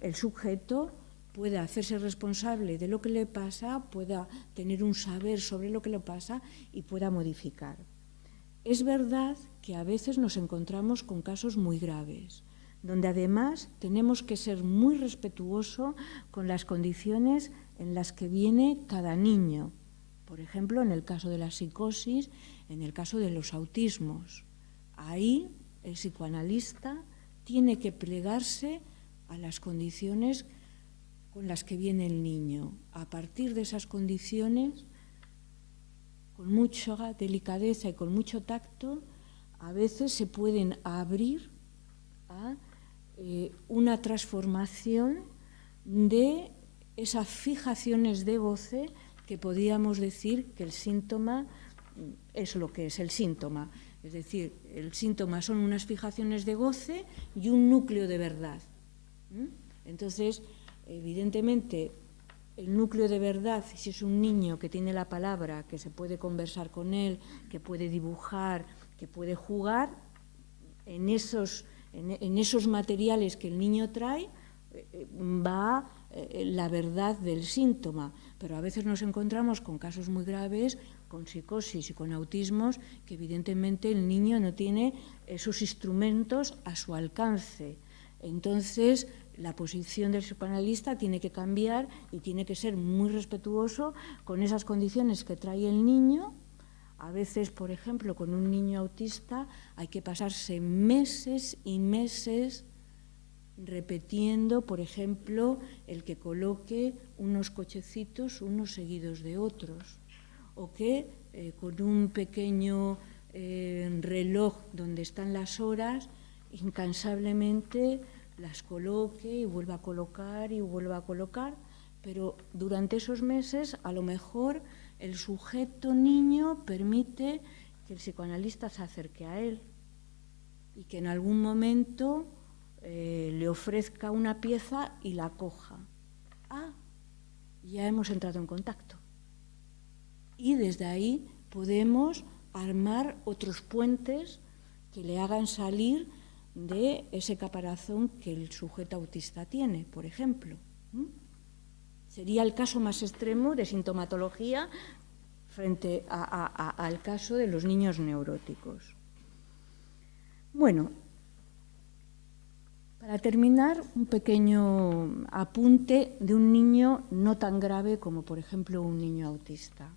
el sujeto pueda hacerse responsable de lo que le pasa, pueda tener un saber sobre lo que le pasa y pueda modificar. Es verdad que a veces nos encontramos con casos muy graves, donde además tenemos que ser muy respetuosos con las condiciones en las que viene cada niño. Por ejemplo, en el caso de la psicosis, en el caso de los autismos. Ahí el psicoanalista tiene que plegarse a las condiciones con las que viene el niño. A partir de esas condiciones, con mucha delicadeza y con mucho tacto, a veces se pueden abrir a una transformación de esas fijaciones de goce que podríamos decir que el síntoma es lo que es el síntoma. Es decir, el síntoma son unas fijaciones de goce y un núcleo de verdad. Entonces, evidentemente, el núcleo de verdad, si es un niño que tiene la palabra, que se puede conversar con él, que puede dibujar, que puede jugar, en esos materiales que el niño trae va la verdad del síntoma. Pero a veces nos encontramos con casos muy graves, con psicosis y con autismos, que evidentemente el niño no tiene esos instrumentos a su alcance. Entonces, la posición del psicoanalista tiene que cambiar y tiene que ser muy respetuoso con esas condiciones que trae el niño. A veces, por ejemplo, con un niño autista hay que pasarse meses y meses repitiendo, por ejemplo, el que coloque unos cochecitos unos seguidos de otros, o que con un pequeño reloj donde están las horas, incansablemente las coloque y vuelva a colocar y vuelva a colocar, pero durante esos meses a lo mejor el sujeto niño permite que el psicoanalista se acerque a él y que en algún momento le ofrezca una pieza y la coja. Ya hemos entrado en contacto. Y desde ahí podemos armar otros puentes que le hagan salir de ese caparazón que el sujeto autista tiene, por ejemplo. Sería el caso más extremo de sintomatología frente al caso de los niños neuróticos. Bueno, Para terminar, un pequeño apunte de un niño no tan grave como, por ejemplo, un niño autista.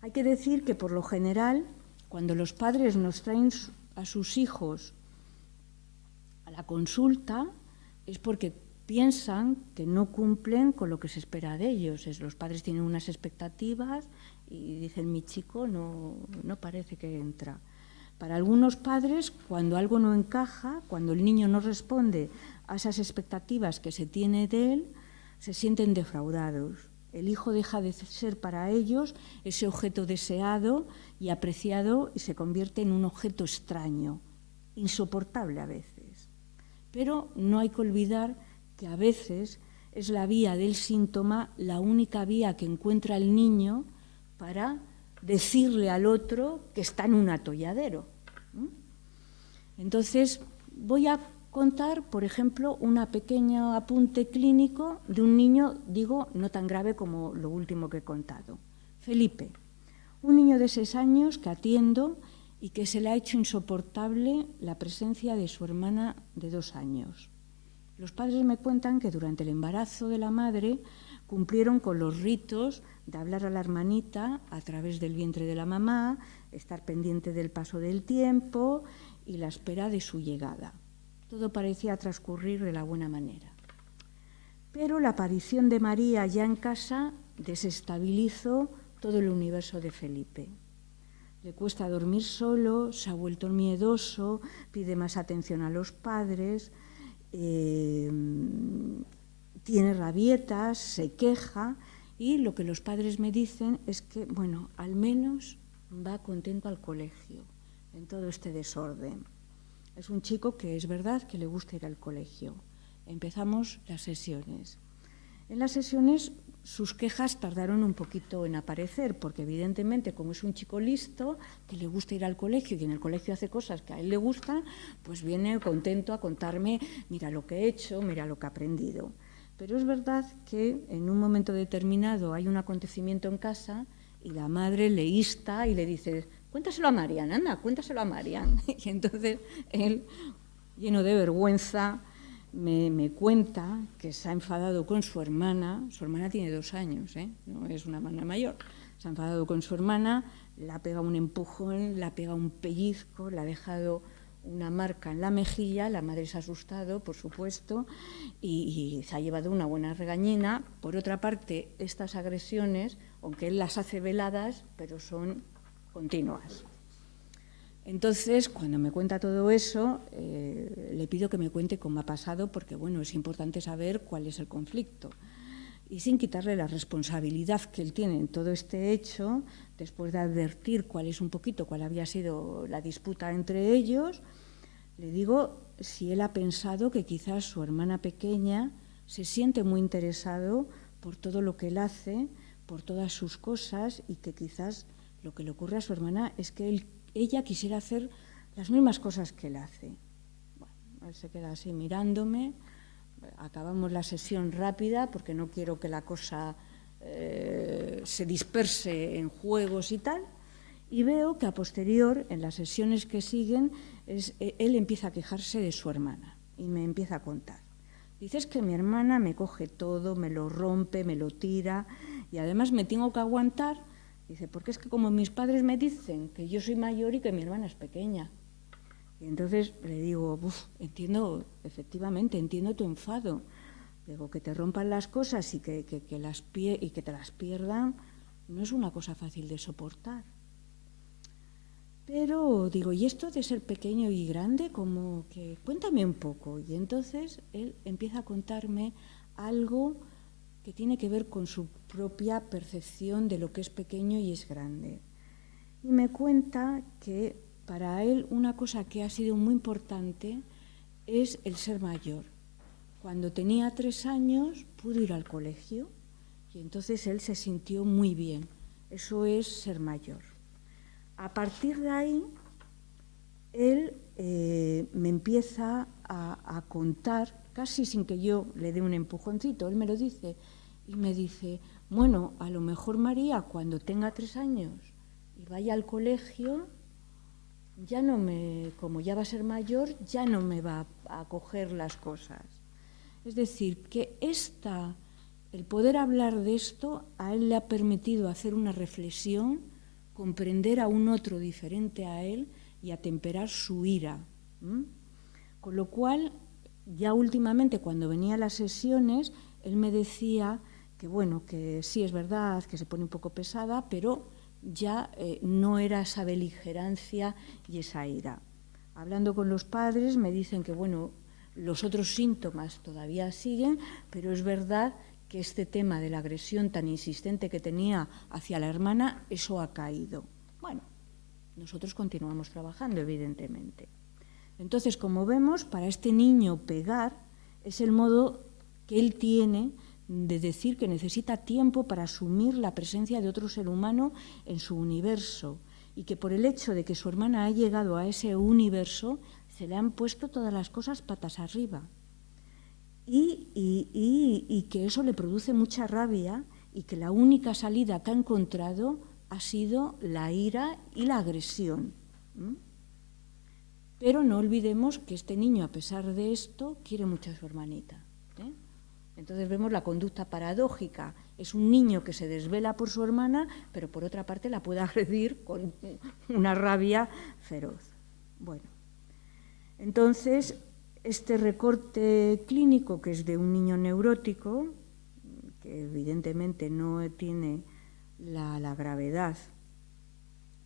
Hay que decir que, por lo general, cuando los padres nos traen a sus hijos a la consulta, es porque piensan que no cumplen con lo que se espera de ellos. Los padres tienen unas expectativas y dicen, mi chico no parece que entra. Para algunos padres, cuando algo no encaja, cuando el niño no responde a esas expectativas que se tiene de él, se sienten defraudados. El hijo deja de ser para ellos ese objeto deseado y apreciado y se convierte en un objeto extraño, insoportable a veces. Pero no hay que olvidar que a veces es la vía del síntoma la única vía que encuentra el niño para decirle al otro que está en un atolladero. Entonces, voy a contar, por ejemplo, un pequeño apunte clínico de un niño, digo, no tan grave como lo último que he contado. Felipe, un niño de 6 años que atiendo y que se le ha hecho insoportable la presencia de su hermana de 2 años. Los padres me cuentan que durante el embarazo de la madre cumplieron con los ritos de hablar a la hermanita a través del vientre de la mamá, estar pendiente del paso del tiempo y la espera de su llegada. Todo parecía transcurrir de la buena manera. Pero la aparición de María ya en casa desestabilizó todo el universo de Felipe. Le cuesta dormir solo, se ha vuelto miedoso, pide más atención a los padres, tiene rabietas, se queja, y lo que los padres me dicen es que, bueno, al menos va contento al colegio en todo este desorden. Es un chico que es verdad que le gusta ir al colegio. Empezamos las sesiones. En las sesiones sus quejas tardaron un poquito en aparecer, porque evidentemente, como es un chico listo, que le gusta ir al colegio y en el colegio hace cosas que a él le gustan, pues viene contento a contarme, mira lo que he hecho, mira lo que he aprendido. Pero es verdad que en un momento determinado hay un acontecimiento en casa y la madre le insta y le dice, cuéntaselo a Marian, anda, cuéntaselo a Marian. Y entonces él, lleno de vergüenza, me cuenta que se ha enfadado con su hermana tiene 2 años, no es una hermana mayor, se ha enfadado con su hermana, le ha pegado un empujón, le ha pegado un pellizco, le ha dejado una marca en la mejilla, la madre se ha asustado, por supuesto, y se ha llevado una buena regañina. Por otra parte, estas agresiones, aunque él las hace veladas, pero son continuas. Entonces, cuando me cuenta todo eso, le pido que me cuente cómo ha pasado, porque bueno, es importante saber cuál es el conflicto. Y sin quitarle la responsabilidad que él tiene en todo este hecho, después de advertir cuál había sido la disputa entre ellos, le digo si él ha pensado que quizás su hermana pequeña se siente muy interesado por todo lo que él hace, por todas sus cosas, y que quizás lo que le ocurre a su hermana es que ella quisiera hacer las mismas cosas que él hace. Bueno, él se queda así mirándome. Acabamos la sesión rápida porque no quiero que la cosa se disperse en juegos y tal. Y veo que a posterior, en las sesiones que siguen, él empieza a quejarse de su hermana y me empieza a contar. Dice, es que mi hermana me coge todo, me lo rompe, me lo tira y además me tengo que aguantar. Dice, porque es que como mis padres me dicen que yo soy mayor y que mi hermana es pequeña. Y entonces le digo, efectivamente, entiendo tu enfado. Digo, que te rompan las cosas y que te las pierdan no es una cosa fácil de soportar. Pero digo, ¿y esto de ser pequeño y grande? Como que cuéntame un poco. Y entonces él empieza a contarme algo que tiene que ver con su propia percepción de lo que es pequeño y es grande. Y me cuenta que para él una cosa que ha sido muy importante es el ser mayor. Cuando tenía 3 años pudo ir al colegio y entonces él se sintió muy bien. Eso es ser mayor. A partir de ahí, él me empieza a contar, casi sin que yo le dé un empujoncito, él me lo dice, y me dice, bueno, a lo mejor María, cuando tenga 3 años y vaya al colegio, como ya va a ser mayor, ya no me va a coger las cosas. Es decir, que el poder hablar de esto a él le ha permitido hacer una reflexión, comprender a un otro diferente a él y atemperar su ira. Con lo cual, ya últimamente, cuando venía a las sesiones, él me decía que, bueno, que sí es verdad, que se pone un poco pesada, pero ya no era esa beligerancia y esa ira. Hablando con los padres, me dicen que, bueno, los otros síntomas todavía siguen, pero es verdad que este tema de la agresión tan insistente que tenía hacia la hermana, eso ha caído. Bueno, nosotros continuamos trabajando, evidentemente. Entonces, como vemos, para este niño pegar es el modo que él tiene de decir que necesita tiempo para asumir la presencia de otro ser humano en su universo y que por el hecho de que su hermana ha llegado a ese universo se le han puesto todas las cosas patas arriba y que eso le produce mucha rabia y que la única salida que ha encontrado ha sido la ira y la agresión. Pero no olvidemos que este niño, a pesar de esto, quiere mucho a su hermanita. Entonces vemos la conducta paradójica. Es un niño que se desvela por su hermana, pero por otra parte la puede agredir con una rabia feroz. Bueno, entonces este recorte clínico, que es de un niño neurótico, que evidentemente no tiene la gravedad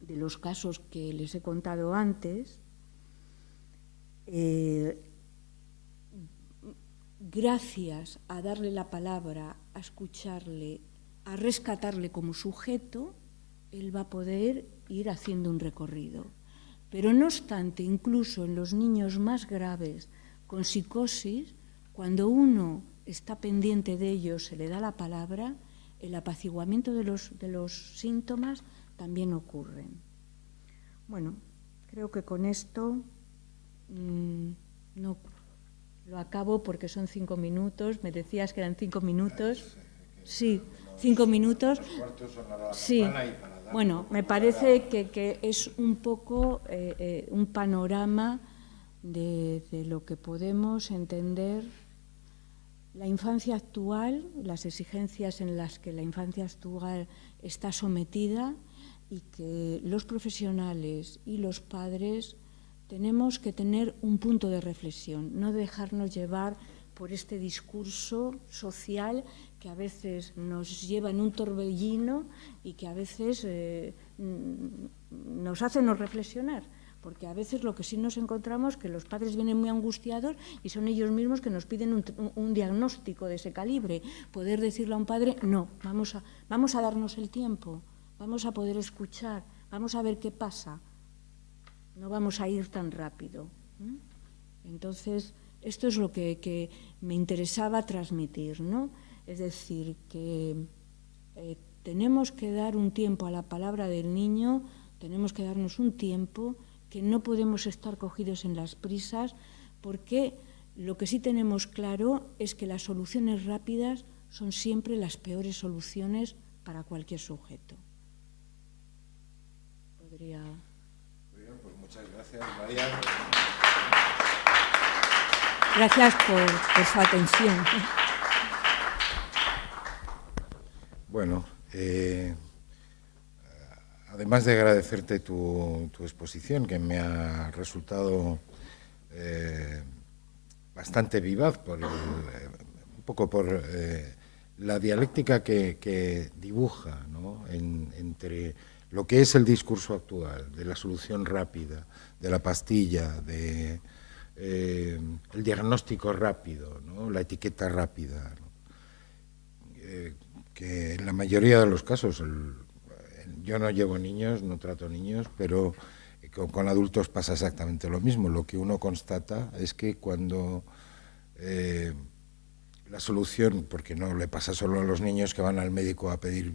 de los casos que les he contado antes, gracias a darle la palabra, a escucharle, a rescatarle como sujeto, él va a poder ir haciendo un recorrido. Pero no obstante, incluso en los niños más graves con psicosis, cuando uno está pendiente de ellos, se le da la palabra, el apaciguamiento de los síntomas también ocurren. Bueno, creo que con esto no lo acabo porque son 5 minutos. Me decías que eran 5 minutos. Sí, 5 minutos. Sí. Bueno, me parece que es un poco un panorama de lo que podemos entender la infancia actual, las exigencias en las que la infancia actual está sometida y que los profesionales y los padres tenemos que tener un punto de reflexión, no dejarnos llevar por este discurso social que a veces nos lleva en un torbellino y que a veces nos hace no reflexionar, porque a veces lo que sí nos encontramos es que los padres vienen muy angustiados y son ellos mismos que nos piden un diagnóstico de ese calibre. Poder decirle a un padre, no, vamos a darnos el tiempo, vamos a poder escuchar, vamos a ver qué pasa, no vamos a ir tan rápido. Entonces, esto es lo que me interesaba transmitir, ¿no? Es decir, que tenemos que dar un tiempo a la palabra del niño, tenemos que darnos un tiempo, que no podemos estar cogidos en las prisas, porque lo que sí tenemos claro es que las soluciones rápidas son siempre las peores soluciones para cualquier sujeto. Podría... Pues muchas gracias, María. Gracias por su atención. Bueno, además de agradecerte tu exposición, que me ha resultado bastante vivaz, un poco por la dialéctica que dibuja, ¿no? entre lo que es el discurso actual, de la solución rápida, de la pastilla, el diagnóstico rápido, ¿no? La etiqueta rápida, ¿no? Que en la mayoría de los casos, yo no llevo niños, no trato niños, pero con adultos pasa exactamente lo mismo. Lo que uno constata es que cuando la solución, porque no le pasa solo a los niños que van al médico a pedir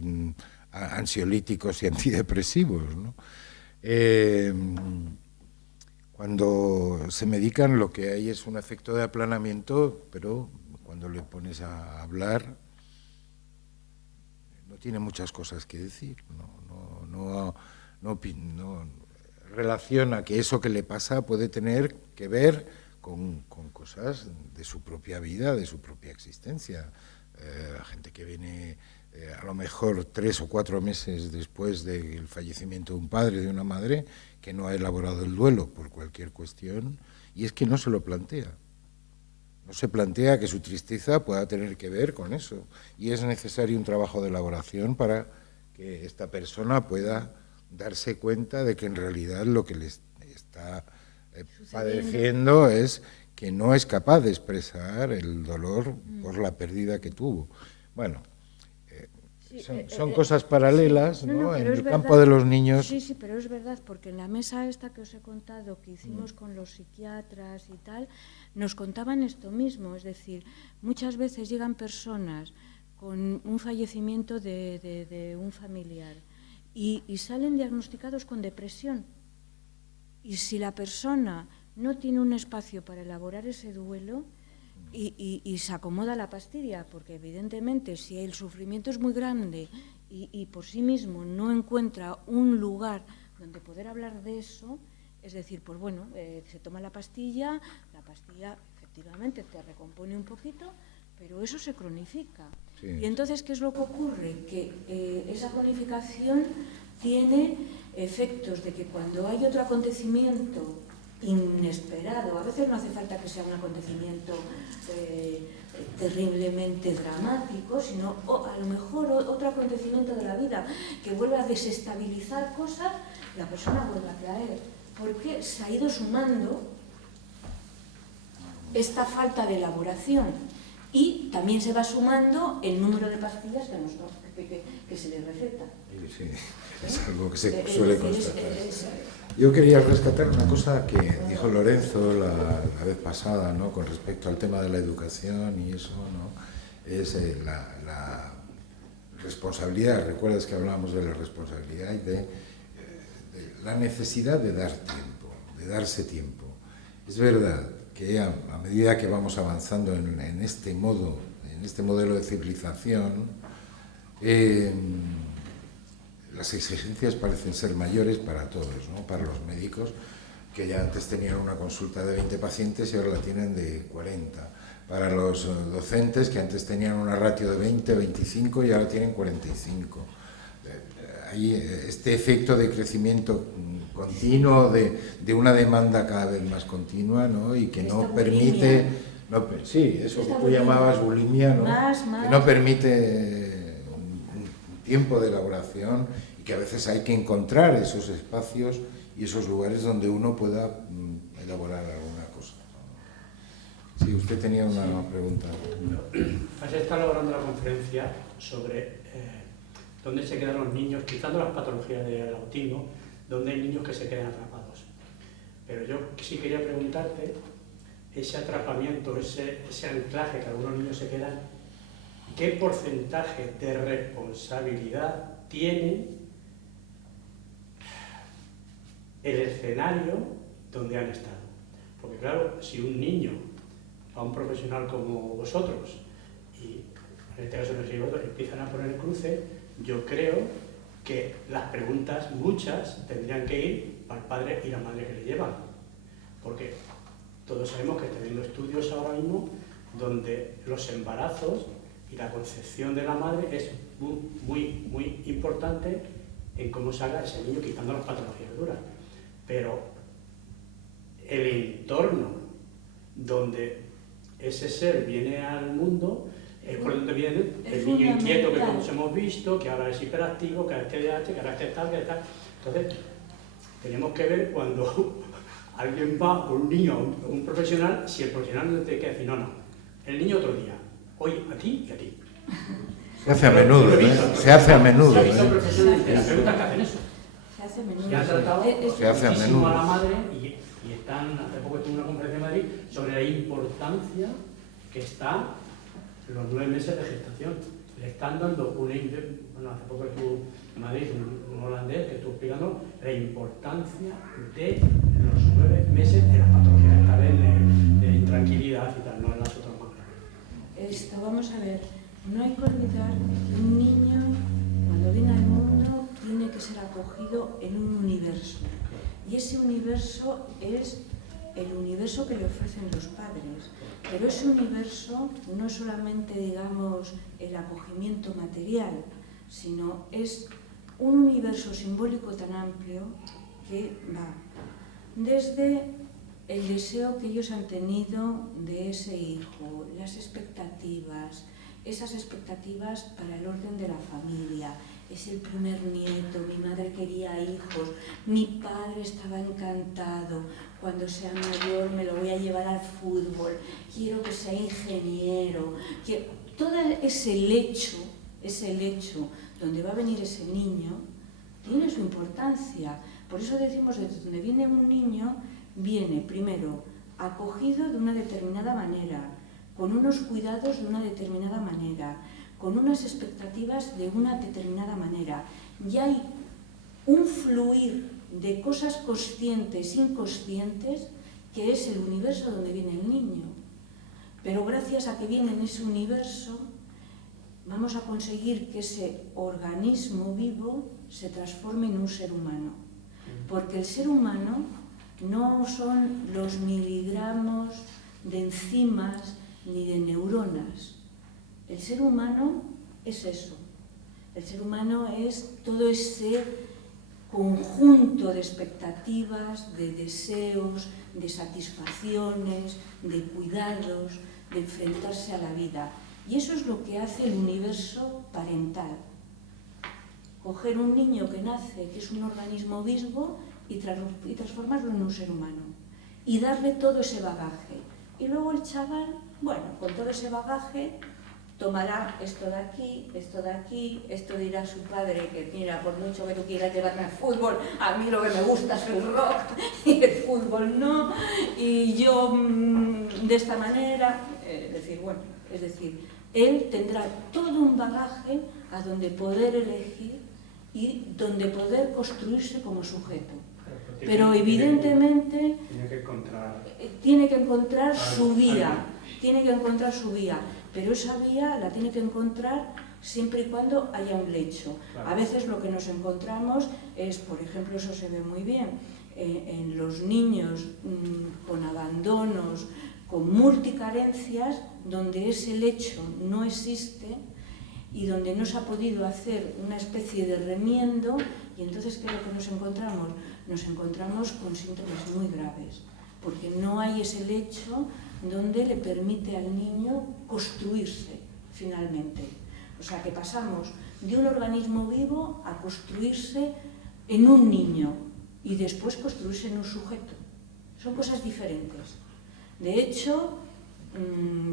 ansiolíticos y antidepresivos, ¿no? Cuando se medican, lo que hay es un efecto de aplanamiento, pero cuando le pones a hablar no tiene muchas cosas que decir, no relaciona que eso que le pasa puede tener que ver con cosas de su propia vida, de su propia existencia. La gente que viene a lo mejor 3 o 4 meses después del fallecimiento de un padre, de una madre, que no ha elaborado el duelo por cualquier cuestión, y es que no se lo plantea. No se plantea que su tristeza pueda tener que ver con eso. Y es necesario un trabajo de elaboración para que esta persona pueda darse cuenta de que en realidad lo que le está padeciendo es que no es capaz de expresar el dolor por la pérdida que tuvo. Bueno, son cosas paralelas, sí, ¿no? En el campo de los niños. Sí, pero es verdad, porque en la mesa esta que os he contado, que hicimos con los psiquiatras y tal, nos contaban esto mismo, es decir, muchas veces llegan personas con un fallecimiento de un familiar y salen diagnosticados con depresión. Y si la persona no tiene un espacio para elaborar ese duelo, y se acomoda la pastilla, porque evidentemente si el sufrimiento es muy grande y por sí mismo no encuentra un lugar donde poder hablar de eso, es decir, pues bueno, se toma la pastilla efectivamente te recompone un poquito, pero eso se cronifica. Sí. Y entonces, ¿qué es lo que ocurre? Que esa cronificación tiene efectos de que cuando hay otro acontecimiento inesperado, a veces no hace falta que sea un acontecimiento terriblemente dramático, sino a lo mejor otro acontecimiento de la vida que vuelva a desestabilizar cosas, la persona vuelve a caer, porque se ha ido sumando esta falta de elaboración y también se va sumando el número de pastillas que se le receta. Sí, es algo que se suele constatar. Yo quería rescatar una cosa que dijo Lorenzo la vez pasada, ¿no? Con respecto al tema de la educación y eso, ¿no? Es la responsabilidad. ¿Recuerdas que hablábamos de la responsabilidad y de la necesidad de dar tiempo, de darse tiempo? Es verdad que a medida que vamos avanzando en este modelo de civilización, las exigencias parecen ser mayores para todos, ¿no? Para los médicos, que ya antes tenían una consulta de 20 pacientes y ahora la tienen de 40. Para los docentes, que antes tenían una ratio de 20, 25 y ahora tienen 45. Hay este efecto de crecimiento continuo, de una demanda cada vez más continua, ¿no? Y que no permite... sí, eso que tú llamabas bulimia, ¿no? Que no permite tiempo de elaboración y que a veces hay que encontrar esos espacios y esos lugares donde uno pueda elaborar alguna cosa. Sí, usted tenía una pregunta. Ayer está elaborando la conferencia sobre dónde se quedan los niños, quitando las patologías del autismo, dónde hay niños que se quedan atrapados. Pero yo sí quería preguntarte, ese atrapamiento, ese anclaje que algunos niños se quedan, ¿qué porcentaje de responsabilidad tiene el escenario donde han estado? Porque claro, si un niño va a un profesional como vosotros y en este caso no sé vosotros, empiezan a poner cruces, yo creo que las preguntas, muchas, tendrían que ir para el padre y la madre que le llevan. Porque todos sabemos que está habiendo estudios ahora mismo donde los embarazos y la concepción de la madre es muy importante en cómo salga ese niño, quitando las patologías duras. Pero el entorno donde ese ser viene al mundo es por donde viene el niño inquieto que todos hemos visto, que ahora es hiperactivo, que ahora es TDAH, que ahora es tal, que tal. Entonces, tenemos que ver cuando alguien va con un niño a un profesional, si el profesional no te queda decir, no, el niño otro día, hoy a ti y a ti. Se hace a menudo, ¿eh? Se hace a menudo. Las preguntas que hacen eso. Se hace a menudo. Se han tratado se hace a menudo. A la madre y están, hace poco tuve una conferencia en Madrid sobre la importancia que está los 9 meses de gestación. Le están dando bueno, hace poco estuvo en Madrid un holandés que estuvo explicando la importancia de los 9 meses de las patologías, esta vez de intranquilidad y tal, no en las otras más graves. Vamos a ver, no hay que olvidar que un niño, cuando viene al mundo, tiene que ser acogido en un universo. y ese universo es el universo que le ofrecen los padres. Pero ese universo no es solamente, digamos, el acogimiento material, sino es un universo simbólico tan amplio que va desde el deseo que ellos han tenido de ese hijo, las expectativas, esas expectativas para el orden de la familia. Es el primer nieto, mi madre quería hijos, mi padre estaba encantado, cuando sea mayor me lo voy a llevar al fútbol, quiero que sea ingeniero, todo ese lecho donde va a venir ese niño, tiene su importancia. Por eso decimos, desde donde viene un niño, viene primero acogido de una determinada manera, con unos cuidados de una determinada manera, con unas expectativas de una determinada manera. Y hay un fluir de cosas conscientes, inconscientes, que es el universo donde viene el niño. Pero gracias a que viene en ese universo, vamos a conseguir que ese organismo vivo se transforme en un ser humano. Porque el ser humano no son los miligramos de enzimas ni de neuronas. El ser humano es eso. El ser humano es todo ese conjunto de expectativas, de deseos, de satisfacciones, de cuidados, de enfrentarse a la vida. Y eso es lo que hace el universo parental. Coger un niño que nace, que es un organismo vivo, y transformarlo en un ser humano. Y darle todo ese bagaje. Y luego el chaval, bueno, con todo ese bagaje, tomará esto de aquí, esto dirá a su padre que mira, por mucho que tú quieras llevarme al fútbol, a mí lo que me gusta es el rock y el fútbol no, y yo de esta manera, es decir, él tendrá todo un bagaje a donde poder elegir y donde poder construirse como sujeto. Pero evidentemente tiene que encontrar su vía, pero esa vía la tiene que encontrar siempre y cuando haya un lecho. Claro. A veces lo que nos encontramos es, por ejemplo, eso se ve muy bien, en los niños con abandonos, con multicarencias, donde ese lecho no existe y donde no se ha podido hacer una especie de remiendo, y entonces, ¿qué es lo que nos encontramos? Nos encontramos con síntomas muy graves, porque no hay ese lecho donde le permite al niño construirse finalmente. O sea, que pasamos de un organismo vivo a construirse en un niño y después construirse en un sujeto. Son cosas diferentes. De hecho,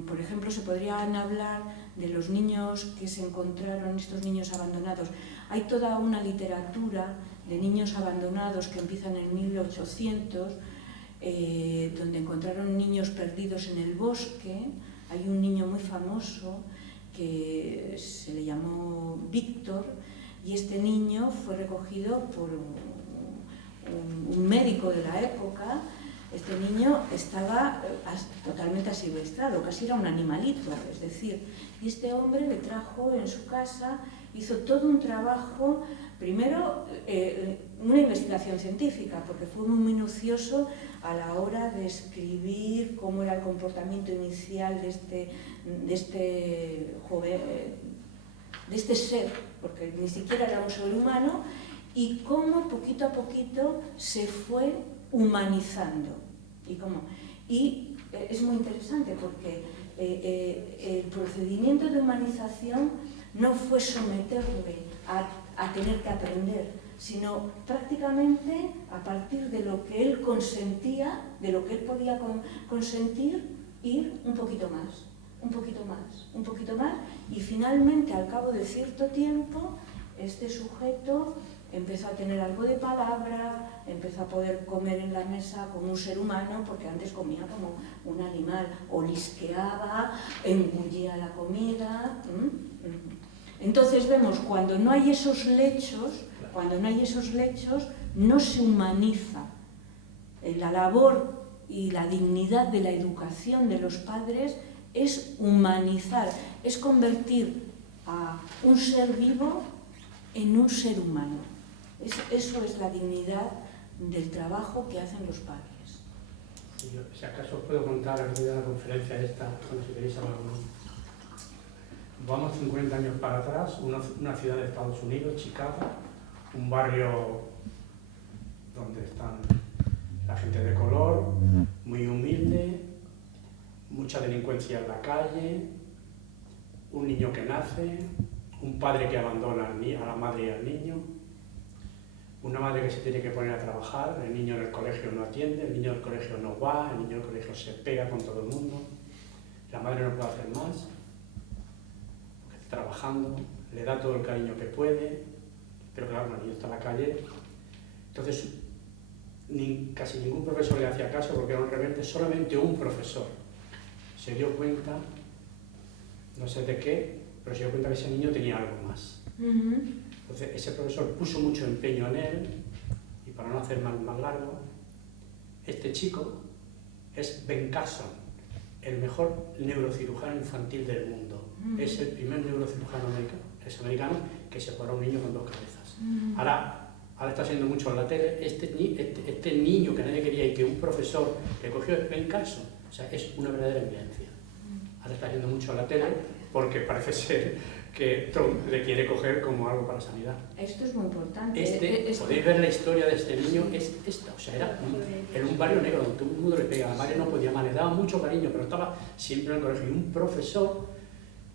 por ejemplo, se podrían hablar de los niños que se encontraron, estos niños abandonados. Hay toda una literatura de niños abandonados que empiezan en 1800, donde encontraron niños perdidos en el bosque. Hay un niño muy famoso que se le llamó Víctor, y este niño fue recogido por un médico de la época. Este niño estaba totalmente asilvestrado, casi era un animalito, es decir, y este hombre le trajo en su casa, hizo todo un trabajo, primero una investigación científica, porque fue muy minucioso a la hora de escribir cómo era el comportamiento inicial de este joven, de este ser, porque ni siquiera era un ser humano, y cómo poquito a poquito se fue humanizando. Y es muy interesante porque el procedimiento de humanización no fue someterle a tener que aprender, sino prácticamente a partir de lo que él consentía, de lo que él podía consentir, ir un poquito más, y finalmente, al cabo de cierto tiempo, este sujeto empezó a tener algo de palabra, empezó a poder comer en la mesa como un ser humano, porque antes comía como un animal, olisqueaba, engullía la comida. Entonces vemos, cuando no hay esos lechos, no se humaniza. La labor y la dignidad de la educación de los padres es humanizar, es convertir a un ser vivo en un ser humano. Eso es la dignidad del trabajo que hacen los padres. Si acaso os puedo contar el día de la conferencia esta, cuando si queréis hablar conmigo. Vamos 50 años para atrás, una ciudad de Estados Unidos, Chicago, un barrio donde están la gente de color, muy humilde, mucha delincuencia en la calle, un niño que nace, un padre que abandona a la madre y al niño, una madre que se tiene que poner a trabajar, el niño en el colegio no atiende, el niño del colegio no va, el niño del colegio se pega con todo el mundo, la madre no puede hacer más, porque está trabajando, le da todo el cariño que puede, pero claro, el niño está en la calle. Entonces, casi ningún profesor le hacía caso porque era un rebelde, solamente un profesor se dio cuenta, no sé de qué, pero se dio cuenta que ese niño tenía algo más. Entonces, ese profesor puso mucho empeño en él, y para no hacer más largo, este chico es Ben Carson, el mejor neurocirujano infantil del mundo. Es el primer neurocirujano americano que se opera a un niño con 2 cabezas. Ahora está siendo mucho en la tele, este niño que nadie quería y que un profesor le cogió es Ben Carson. O sea, es una verdadera evidencia. Ahora está siendo mucho en la tele porque parece ser que Trump le quiere coger como algo para sanidad. Esto es muy importante. Podéis ver la historia de este niño, es esta. O sea, era en un barrio negro donde todo el mundo le pegaba, la madre no podía más, le daba mucho cariño, pero estaba siempre en el colegio. Y un profesor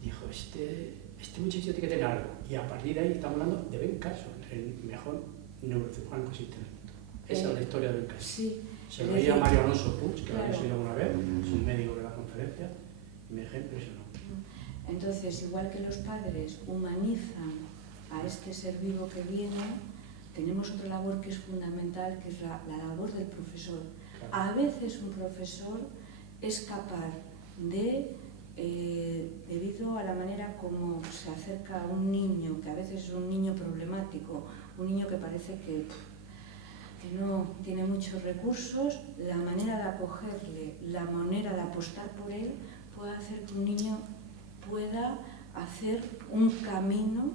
dijo, este muchacho tiene que tener algo. Y a partir de ahí estamos hablando de Ben Carson, el mejor neurocirujano que existe en el mundo. Esa es la historia de Ben Carson. Sí. Se lo oía a Mario Alonso Puig, que lo habéis oído alguna vez, es un médico que da conferencia, y me dejé impresionado. Entonces, igual que los padres humanizan a este ser vivo que viene, tenemos otra labor que es fundamental, que es la labor del profesor. Claro. A veces un profesor es capaz de, debido a la manera como se acerca a un niño, que a veces es un niño problemático, un niño que parece que no tiene muchos recursos, la manera de acogerle, la manera de apostar por él, puede hacer que un niño pueda hacer un camino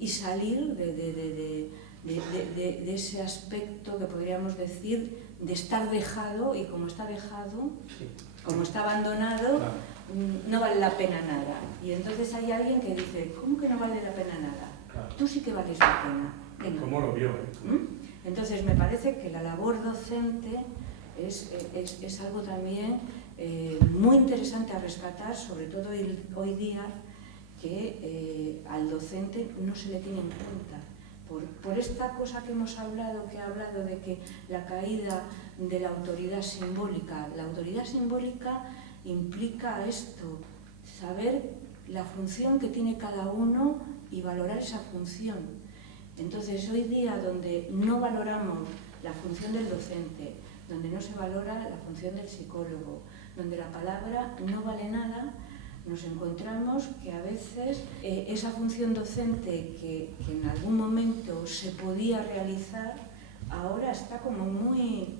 y salir de ese aspecto que podríamos decir de estar dejado, y como está dejado, como está abandonado, no vale la pena nada. Y entonces hay alguien que dice, ¿cómo que no vale la pena nada? Tú sí que vales la pena. Venga. ¿Cómo lo vio? Entonces me parece que la labor docente es algo también muy interesante a rescatar, sobre todo hoy día, que al docente no se le tiene en cuenta. Por esta cosa que hemos hablado, que ha hablado de que la caída de la autoridad simbólica implica esto, saber la función que tiene cada uno y valorar esa función. Entonces, hoy día, donde no valoramos la función del docente, donde no se valora la función del psicólogo, donde la palabra no vale nada, nos encontramos que a veces esa función docente que en algún momento se podía realizar, ahora está como muy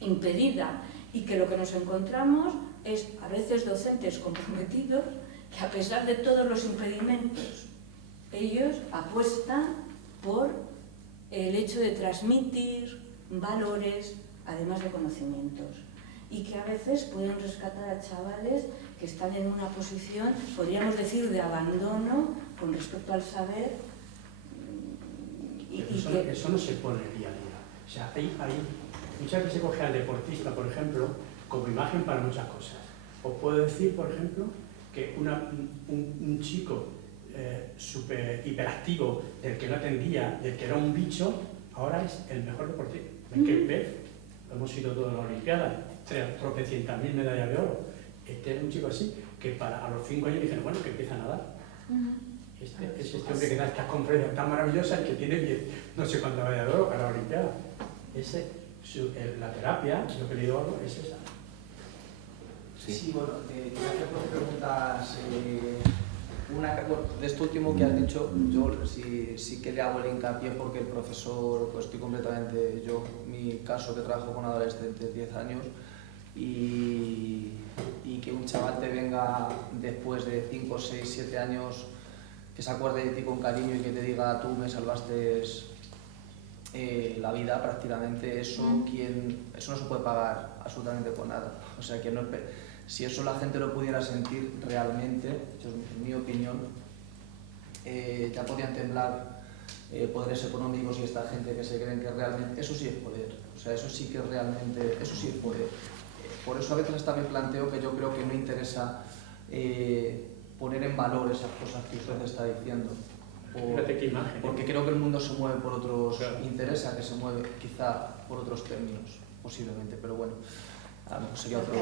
impedida, y que lo que nos encontramos es a veces docentes comprometidos que, a pesar de todos los impedimentos, ellos apuestan por el hecho de transmitir valores, además de conocimientos, y que a veces pueden rescatar a chavales que están en una posición, podríamos decir, de abandono con respecto al saber. Eso no se pone día a día. O sea, hay muchas veces se coge al deportista, por ejemplo, como imagen para muchas cosas. Os puedo decir, por ejemplo, que un chico súper hiperactivo, del que no atendía, del que era un bicho, ahora es el mejor deportista. Michael Phelps, hemos ido todos a la Olimpiada, tropecientas mil medallas de oro. Este era un chico así, que a los 5 años dijeron, bueno, que empieza a nadar. Es este hombre que da estas conferencias tan maravillosas y que tiene 10, no sé cuántas medallas de oro para la Olimpiada. La terapia, lo que le digo algo, es esa. Sí, bueno, te quería hacer dos preguntas. De esto último que has dicho, yo sí que le hago el hincapié porque el profesor, pues estoy completamente, mi caso que trabajo con adolescentes 10 años, y que un chaval te venga después de 5, 6, 7 años, que se acuerde de ti con cariño y que te diga, tú me salvaste la vida prácticamente, eso no se puede pagar absolutamente con nada. O sea, que no, si eso la gente lo pudiera sentir realmente, en mi opinión, ya podían temblar poderes económicos y esta gente que se creen que realmente, eso sí es poder. O sea, eso sí que realmente, eso sí es poder. Por eso a veces hasta me planteo que yo creo que no interesa poner en valor esas cosas que usted está diciendo. Fíjate qué imagen. Porque creo que el mundo se mueve por otros, interesa que se mueve quizá por otros términos, posiblemente, pero bueno, a lo mejor sería otro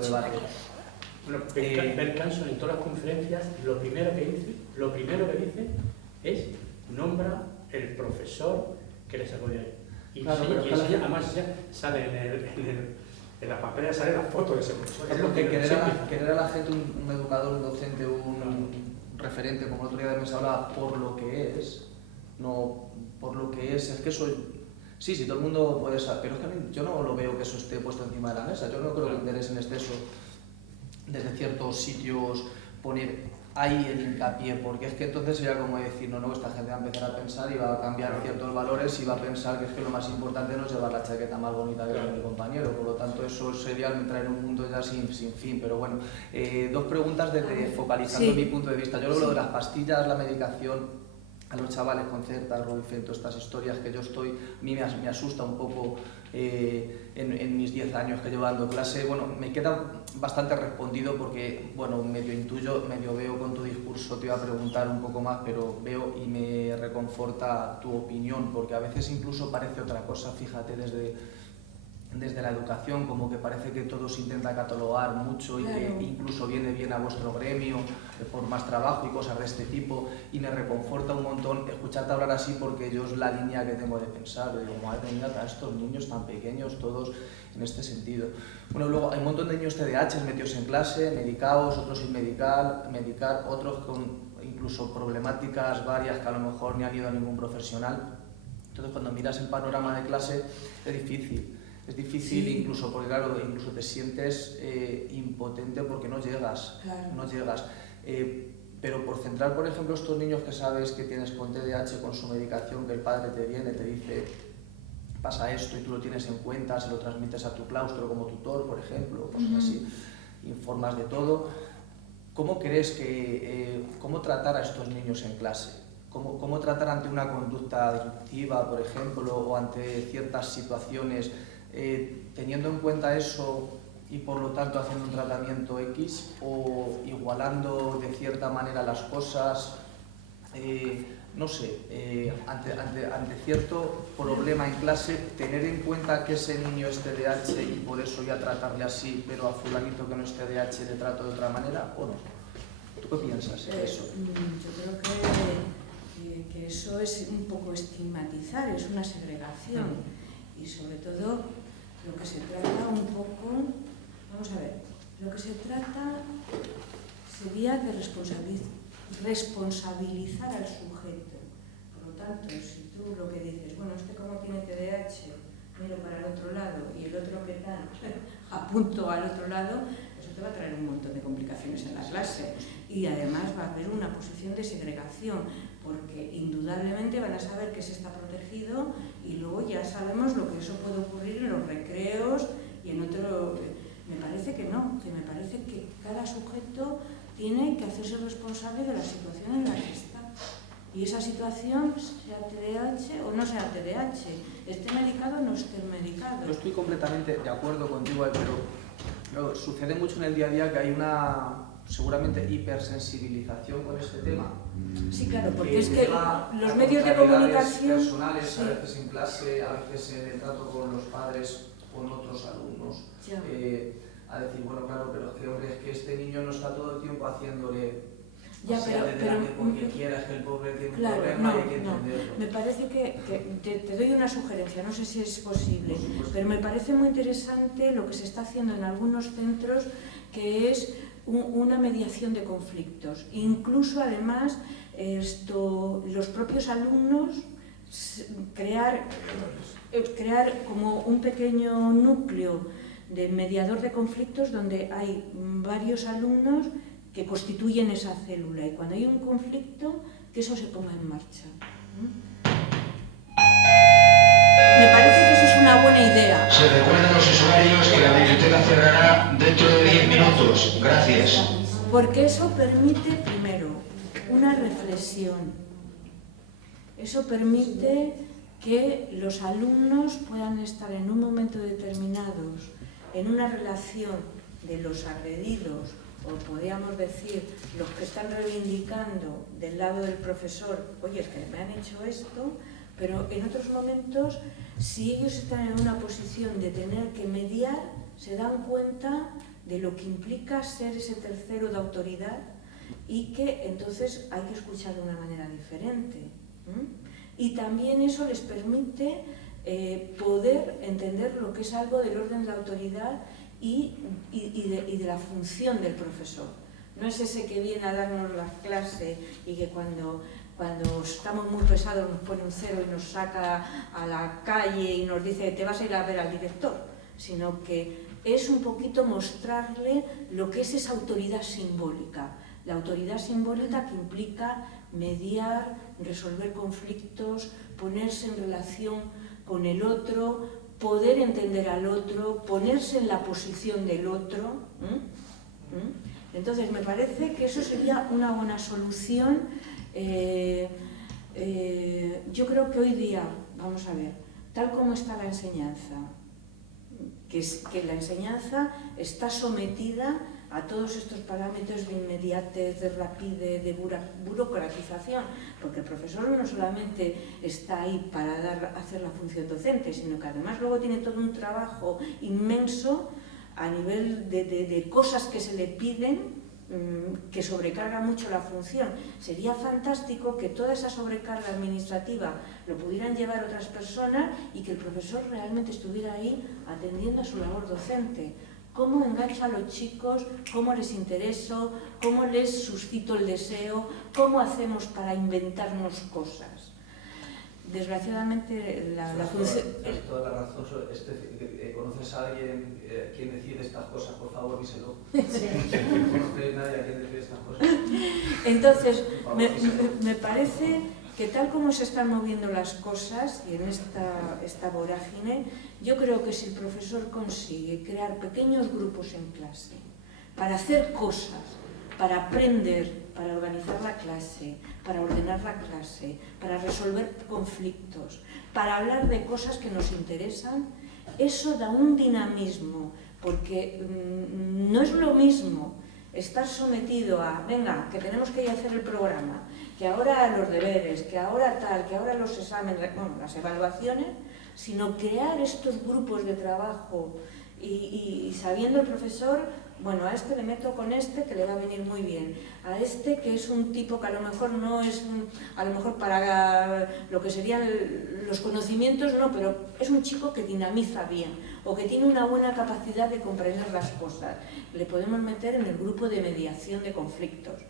debate. Bueno, Ben Carson en todas las conferencias lo primero que dice es nombra el profesor que le sacó de ahí. Y, claro, sí, además ya sale en la papelera sale la foto de ese profesor. Es porque querer a la gente un educador, un docente, un referente, como el otro día de mesa hablaba, por lo que es, no por lo que es que eso, sí, todo el mundo puede saber, pero es que yo no lo veo que eso esté puesto encima de la mesa. Yo no creo que interese en exceso desde ciertos sitios poner ahí el hincapié, porque es que entonces sería como decir, no, esta gente va a empezar a pensar y va a cambiar ciertos valores y va a pensar que es que lo más importante no es llevar la chaqueta más bonita que tiene mi compañero, por lo tanto eso sería entrar en un mundo ya sin fin. Pero bueno, dos preguntas focalizando mi punto de vista. Yo lo de las pastillas, la medicación a los chavales con Z, Robifen, todas estas historias que yo estoy, a mí me asusta un poco en mis 10 años que llevo dando clase. Bueno, me queda bastante respondido porque, bueno, medio intuyo, medio veo con tu discurso, te iba a preguntar un poco más, pero veo y me reconforta tu opinión, porque a veces incluso parece otra cosa, fíjate, desde la educación, como que parece que todo se intenta catalogar mucho y que incluso viene bien a vuestro gremio por más trabajo y cosas de este tipo, y me reconforta un montón escucharte hablar así, porque yo es la línea que tengo de pensar, de como madre mía, a estos niños tan pequeños, todos en este sentido. Bueno, luego hay un montón de niños TDAH metidos en clase, medicados, otros sin medicar, otros con incluso problemáticas varias que a lo mejor ni han ido a ningún profesional. Entonces cuando miras el panorama de clase es difícil. Es difícil, sí. Incluso porque claro, incluso te sientes impotente porque no llegas, no llegas. Pero por centrar, por ejemplo, estos niños que sabes que tienes con TDAH, con su medicación, que el padre te viene, te dice pasa esto y tú lo tienes en cuenta, se lo transmites a tu claustro como tutor, por ejemplo, cosas así, informas de todo. ¿Cómo crees que, cómo tratar a estos niños en clase? ¿Cómo tratar ante una conducta disruptiva, por ejemplo, o ante ciertas situaciones, teniendo en cuenta eso y por lo tanto haciendo un tratamiento X o igualando de cierta manera las cosas, no sé, ante cierto problema en clase, tener en cuenta que ese niño es TDAH y por eso ya tratarle así, pero a fulanito que no es TDAH le trato de otra manera, ¿o no? ¿Tú qué piensas de eso? Yo creo que eso es un poco estigmatizar, es una segregación. Y sobre todo lo que se trata un poco, vamos a ver, lo que se trata sería de responsabilizar al sujeto. Por lo tanto, si tú lo que dices, bueno, como tiene TDAH, miro para el otro lado y el otro que tal, apunto al otro lado, eso te va a traer un montón de complicaciones en la clase. Y además va a haber una posición de segregación, porque indudablemente van a saber que se está protegido y luego ya sabemos lo que eso puede ocurrir en los recreos y en otro. Me parece que no, que me parece que cada sujeto tiene que hacerse responsable de la situación en la que está. Y esa situación, sea TDAH o no sea TDAH, esté medicado o no esté medicado. Yo estoy completamente de acuerdo contigo, pero sucede mucho en el día a día que hay una seguramente hipersensibilización con este tema. Sí, claro, porque es que los medios de comunicación personales, sí. A veces en clase, a veces en el trato con los padres, con otros alumnos, a decir, bueno, claro, pero es que, hombre, es que este niño no está todo el tiempo haciéndole porque quiera, es que el pobre tiene un problema y hay que entenderlo. Me parece que te doy una sugerencia, no sé si es posible, pero me parece muy interesante lo que se está haciendo en algunos centros, que es una mediación de conflictos. Incluso, además, los propios alumnos crear como un pequeño núcleo de mediador de conflictos donde hay varios alumnos que constituyen esa célula, y cuando hay un conflicto, que eso se ponga en marcha. buena idea. Se recuerda a los usuarios que la biblioteca cerrará dentro de 10 minutos. Gracias. Porque eso permite, primero, una reflexión. Eso permite que los alumnos puedan estar en un momento determinado en una relación de los agredidos, o podríamos decir, los que están reivindicando del lado del profesor, oye, es que me han hecho esto, pero en otros momentos, si ellos están en una posición de tener que mediar, se dan cuenta de lo que implica ser ese tercero de autoridad y que entonces hay que escuchar de una manera diferente. Y también eso les permite poder entender lo que es algo del orden de la autoridad y de la función del profesor. No es ese que viene a darnos la clase y que cuando estamos muy pesados nos pone un cero y nos saca a la calle y nos dice te vas a ir a ver al director, sino que es un poquito mostrarle lo que es esa autoridad simbólica. La autoridad simbólica que implica mediar, resolver conflictos, ponerse en relación con el otro, poder entender al otro, ponerse en la posición del otro. Entonces, me parece que eso sería una buena solución. Yo creo que hoy día, vamos a ver, tal como está la enseñanza, que la enseñanza está sometida a todos estos parámetros de inmediatez, de rapidez, de burocratización, porque el profesor no solamente está ahí para hacer la función docente, sino que además luego tiene todo un trabajo inmenso a nivel de cosas que se le piden, que sobrecarga mucho la función. Sería fantástico que toda esa sobrecarga administrativa lo pudieran llevar otras personas y que el profesor realmente estuviera ahí atendiendo a su labor docente. ¿Cómo engancho a los chicos? ¿Cómo les intereso? ¿Cómo les suscito el deseo? ¿Cómo hacemos para inventarnos cosas? Desgraciadamente, la función... Tienes toda la razón. ¿Conoces a alguien quien decide estas cosas? Por favor, díselo. No conoce nadie a quien decide estas cosas. Entonces, me parece que tal como se están moviendo las cosas y en esta vorágine, yo creo que si el profesor consigue crear pequeños grupos en clase para hacer cosas, para aprender, para organizar la clase, para ordenar la clase, para resolver conflictos, para hablar de cosas que nos interesan, eso da un dinamismo, porque no es lo mismo estar sometido a, venga, que tenemos que ir a hacer el programa, que ahora los deberes, que ahora tal, que ahora los exámenes, bueno, las evaluaciones, sino crear estos grupos de trabajo y sabiendo el profesor, bueno, a este le meto con este que le va a venir muy bien, a este que es un tipo que a lo mejor no es, a lo mejor para lo que serían los conocimientos, no, pero es un chico que dinamiza bien o que tiene una buena capacidad de comprender las cosas. Le podemos meter en el grupo de mediación de conflictos.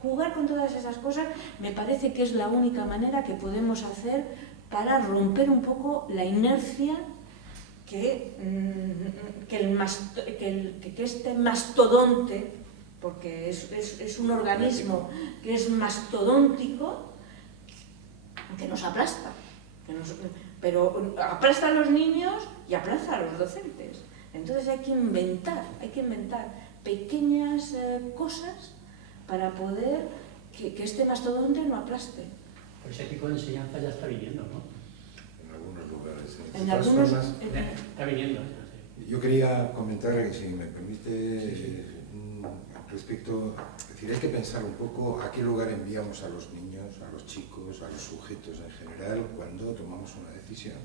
Jugar con todas esas cosas me parece que es la única manera que podemos hacer para romper un poco la inercia que este mastodonte, porque es un organismo que es mastodóntico, que nos aplasta. Pero aplasta a los niños y aplasta a los docentes. Entonces hay que inventar pequeñas cosas para poder que este mastodonte no aplaste. Pues ese tipo de enseñanza ya está viniendo, ¿no? En algunos lugares. En algunos... Está viniendo. Yo quería comentar, si me permite, respecto, es decir, hay que pensar un poco a qué lugar enviamos a los niños, a los chicos, a los sujetos en general cuando tomamos una decisión.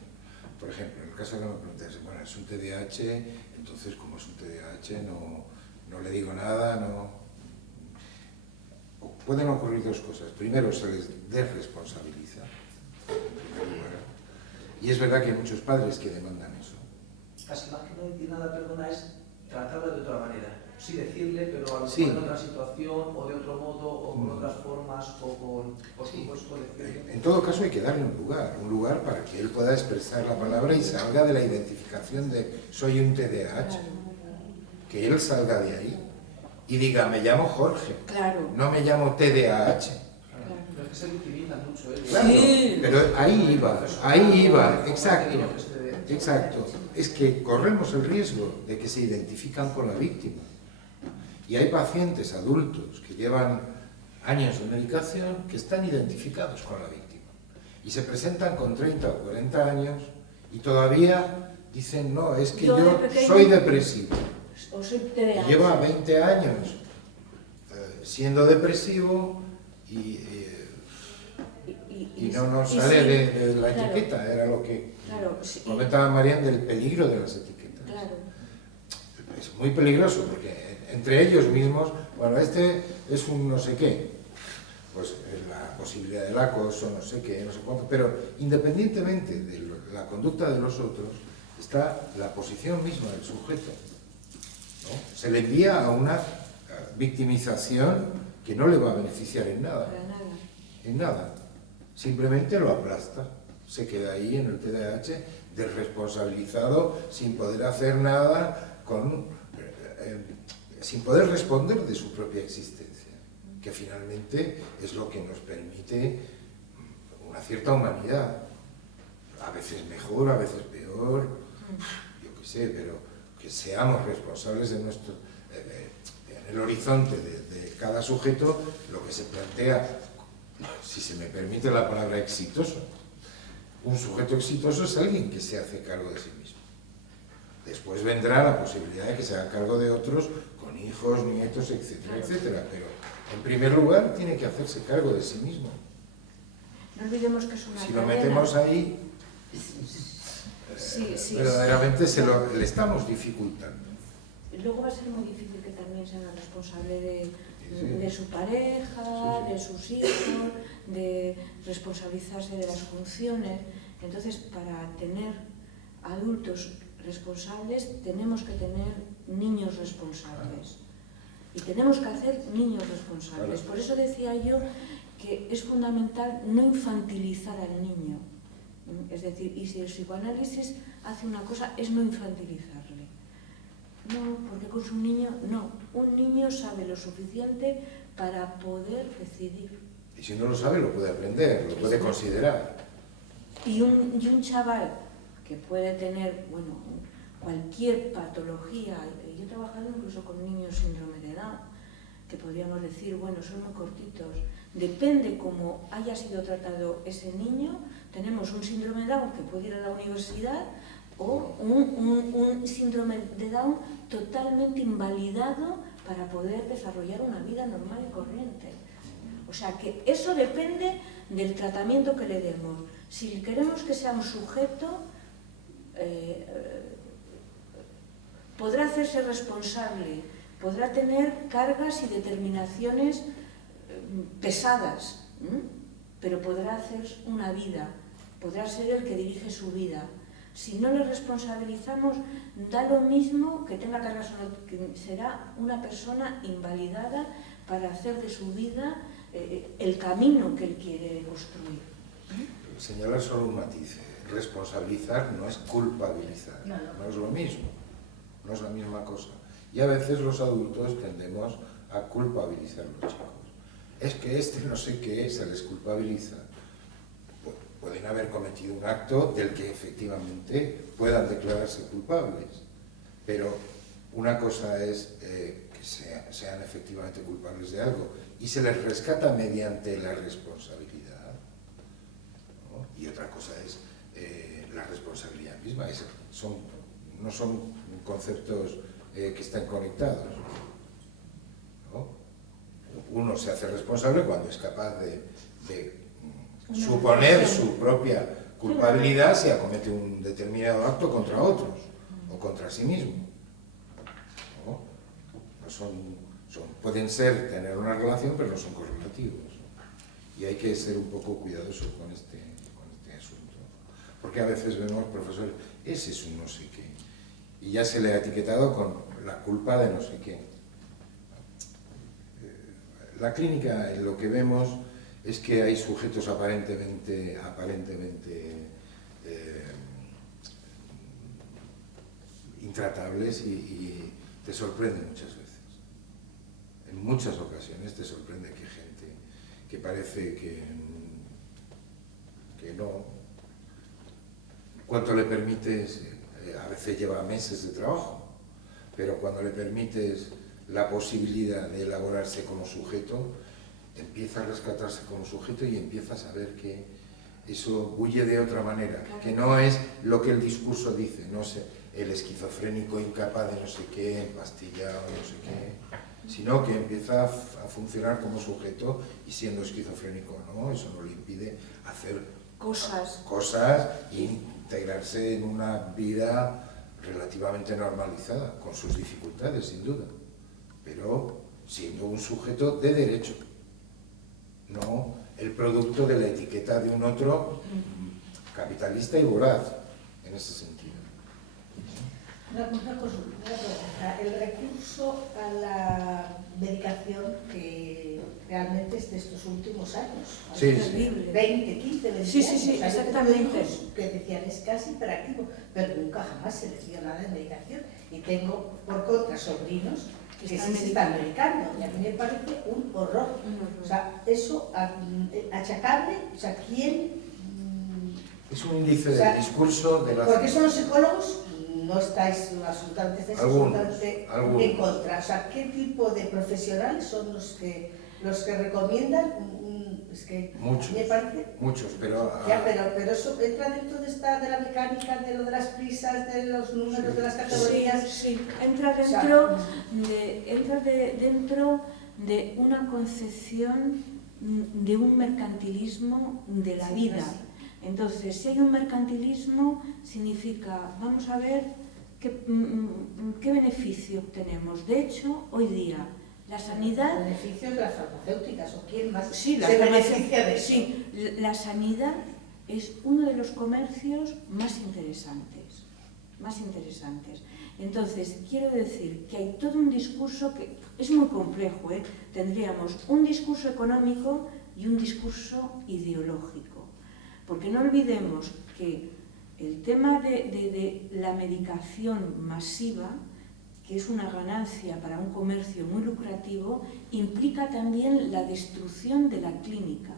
Por ejemplo, en el caso que me preguntas, bueno, es un TDAH, entonces como es un TDAH no le digo nada, no... Pueden ocurrir dos cosas. Primero, se les desresponsabiliza, en primer lugar. Y es verdad que hay muchos padres que demandan eso. Casi más que no decir nada, perdona, es tratarlo de otra manera. Sí decirle, pero a lo mejor sí, en otra situación, o de otro modo, o con otras formas, o con... Por supuesto, decirle. En todo caso hay que darle un lugar para que él pueda expresar la palabra y salga de la identificación de soy un TDAH. Que él salga de ahí y diga, me llamo Jorge, Claro. no me llamo TDAH. Pero es que se victimiza mucho, ¿eh? Claro, Sí. pero ahí iba, exacto. Exacto. Es que corremos el riesgo de que se identifican con la víctima. Y hay pacientes adultos que llevan años de medicación que están identificados con la víctima. Y se presentan con 30 o 40 años y todavía dicen, no, es que yo soy depresivo. O soy TDAH. Lleva 20 años siendo depresivo y no nos sale de la etiqueta, era lo que comentaba Marian del peligro de las etiquetas. Claro. Es muy peligroso porque entre ellos mismos, bueno, este es un no sé qué, pues la posibilidad del acoso, no sé qué, no sé cuánto, pero independientemente de la conducta de los otros, está la posición misma del sujeto, ¿no? Se le envía a una victimización que no le va a beneficiar en nada. Para nada. En nada. Simplemente lo aplasta. Se queda ahí en el TDAH desresponsabilizado, sin poder hacer nada, sin poder responder de su propia existencia, que finalmente es lo que nos permite una cierta humanidad. A veces mejor, a veces peor, yo qué sé, pero que seamos responsables de nuestro... en el horizonte de cada sujeto, lo que se plantea, si se me permite la palabra exitoso. Un sujeto exitoso es alguien que se hace cargo de sí mismo. Después vendrá la posibilidad de que se haga cargo de otros, con hijos, nietos, etcétera, etcétera. Pero en primer lugar tiene que hacerse cargo de sí mismo. No olvidemos que es una Si lo metemos ahí, verdaderamente le estamos dificultando. Luego va a ser muy difícil que también sea responsable de su pareja, de sus hijos, de responsabilizarse de las funciones. Entonces, para tener adultos responsables, tenemos que tener niños responsables. Y tenemos que hacer niños responsables. Por eso decía yo que es fundamental no infantilizar al niño. Es decir, y si el psicoanálisis hace una cosa, es no infantilizarle. No, porque con su niño, no. Un niño sabe lo suficiente para poder decidir. Y si no lo sabe, lo puede aprender, lo puede considerar. Y un chaval que puede tener, bueno, cualquier patología, yo he trabajado incluso con niños síndrome de Down, que podríamos decir, bueno, son muy cortitos. Depende cómo haya sido tratado ese niño, tenemos un síndrome de Down que puede ir a la universidad, o un síndrome de Down totalmente invalidado para poder desarrollar una vida normal y corriente. O sea que eso depende del tratamiento que le demos. Si queremos que sea un sujeto, podrá hacerse responsable, podrá tener cargas y determinaciones pesadas, pero podrá hacer una vida, podrá ser el que dirige su vida. Si no le responsabilizamos, da lo mismo que tenga cargas o no, que será una persona invalidada para hacer de su vida el camino que él quiere construir. Señalar solo un matiz. Responsabilizar no es culpabilizar, no es lo mismo, no es la misma cosa. Y a veces los adultos tendemos a culpabilizar a los chicos. Es que este no sé qué se les culpabiliza. Pueden haber cometido un acto del que efectivamente puedan declararse culpables, pero una cosa es que sean efectivamente culpables de algo y se les rescata mediante la responsabilidad, ¿no? Y otra cosa es la responsabilidad misma. No son conceptos que estén conectados, ¿no? Uno se hace responsable cuando es capaz de suponer su propia culpabilidad si acomete un determinado acto contra otros o contra sí mismo, ¿no? Pueden tener una relación, pero no son correlativos, ¿no? Y hay que ser un poco cuidadoso con este asunto, porque a veces vemos, profesor, ese es un no sé qué, y ya se le ha etiquetado con la culpa de no sé qué. La clínica, lo que vemos es que hay sujetos aparentemente intratables y te sorprende muchas veces. En muchas ocasiones te sorprende que gente que parece que no, cuanto le permites, a veces lleva meses de trabajo, pero cuando le permites la posibilidad de elaborarse como sujeto, empieza a rescatarse como sujeto y empieza a saber que eso huye de otra manera, que no es lo que el discurso dice, no sé, el esquizofrénico incapaz de no sé qué, empastillado, no sé qué, sino que empieza a funcionar como sujeto y siendo esquizofrénico, ¿no? Eso no le impide hacer cosas e integrarse en una vida relativamente normalizada, con sus dificultades, sin duda, pero siendo un sujeto de derecho, no el producto de la etiqueta de un otro capitalista y voraz, en ese sentido. Una pregunta. El recurso a la medicación que realmente es de estos últimos años. Sí, sí. 20, 15, 20 sí, años. Sí, exactamente. Que decían es casi hiperactivo, pero nunca jamás se les dio nada de medicación. Y tengo, por contra, sobrinos que sí se están medicando. Y a mí me parece un horror. O sea, eso achacable, o sea, ¿quién...? Es un índice del discurso de la... Porque son los psicólogos... No estáis absolutamente en contra. O sea, ¿qué tipo de profesionales son los que recomiendan? Es que muchos, me parece... Muchos, pero... Ya, pero eso entra dentro de la mecánica, de lo de las prisas, de los números, de las categorías... Sí, entra dentro, dentro de una concepción de un mercantilismo de la vida. Entonces, si hay un mercantilismo, significa, vamos a ver qué beneficio obtenemos. De hecho, hoy día, la sanidad... ¿Beneficios de las farmacéuticas o quién más sí, se beneficia de eso? Sí, la sanidad es uno de los comercios más interesantes. Entonces, quiero decir que hay todo un discurso que es muy complejo, ¿eh? Tendríamos un discurso económico y un discurso ideológico. Porque no olvidemos que el tema de la medicación masiva, que es una ganancia para un comercio muy lucrativo, implica también la destrucción de la clínica.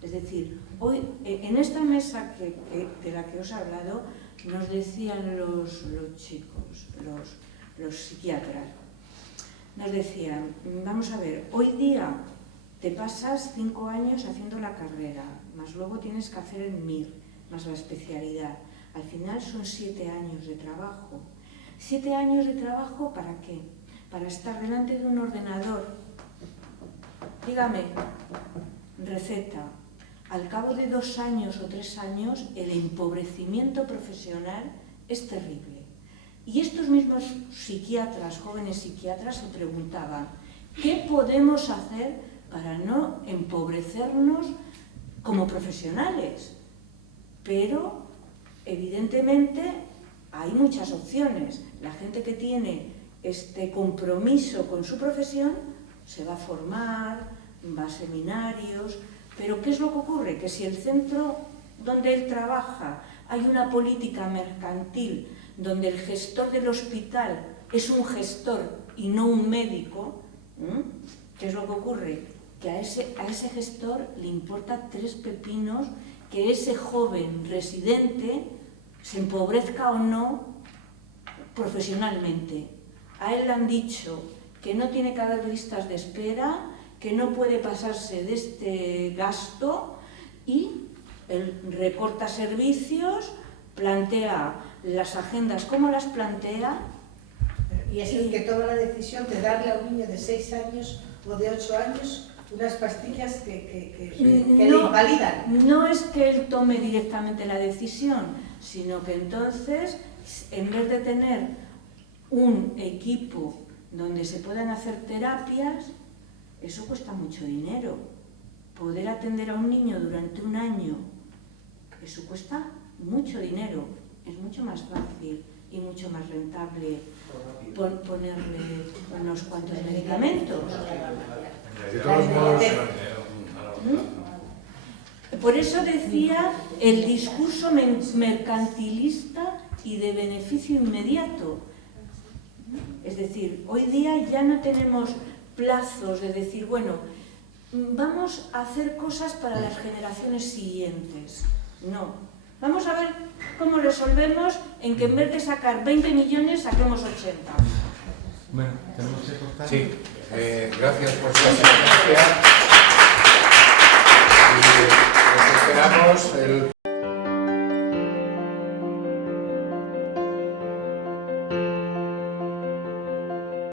Es decir, hoy en esta mesa de la que os he hablado, nos decían los chicos, los psiquiatras, nos decían, vamos a ver, hoy día te pasas 5 años haciendo la carrera, más luego tienes que hacer el MIR, más la especialidad. Al final son 7 años de trabajo. 7 años de trabajo, ¿para qué? Para estar delante de un ordenador. Dígame, receta. Al cabo de 2 años o 3 años, el empobrecimiento profesional es terrible. Y estos mismos psiquiatras, jóvenes psiquiatras, se preguntaban, ¿qué podemos hacer para no empobrecernos como profesionales? Pero, evidentemente, hay muchas opciones. La gente que tiene este compromiso con su profesión se va a formar, va a seminarios, pero ¿qué es lo que ocurre? Que si el centro donde él trabaja hay una política mercantil donde el gestor del hospital es un gestor y no un médico, ¿qué es lo que ocurre? Que a ese gestor le importa 3 pepinos que ese joven residente se empobrezca o no profesionalmente. A él le han dicho que no tiene que haber listas de espera, que no puede pasarse de este gasto y él recorta servicios, plantea las agendas como las plantea. Y es el que toma la decisión de darle a un niño de 6 años o de 8 años unas pastillas que le invalidan. No es que él tome directamente la decisión, sino que entonces, en vez de tener un equipo donde se puedan hacer terapias, eso cuesta mucho dinero. Poder atender a un niño durante un año, eso cuesta mucho dinero. Es mucho más fácil y mucho más rentable ponerle unos cuantos medicamentos. Por eso decía el discurso mercantilista y de beneficio inmediato. Es decir, hoy día ya no tenemos plazos de decir, bueno, vamos a hacer cosas para las generaciones siguientes. No, Vamos a ver cómo resolvemos en que en vez de sacar 20 millones saquemos 80. Bueno, tenemos que cortar. Sí, gracias por su asistencia.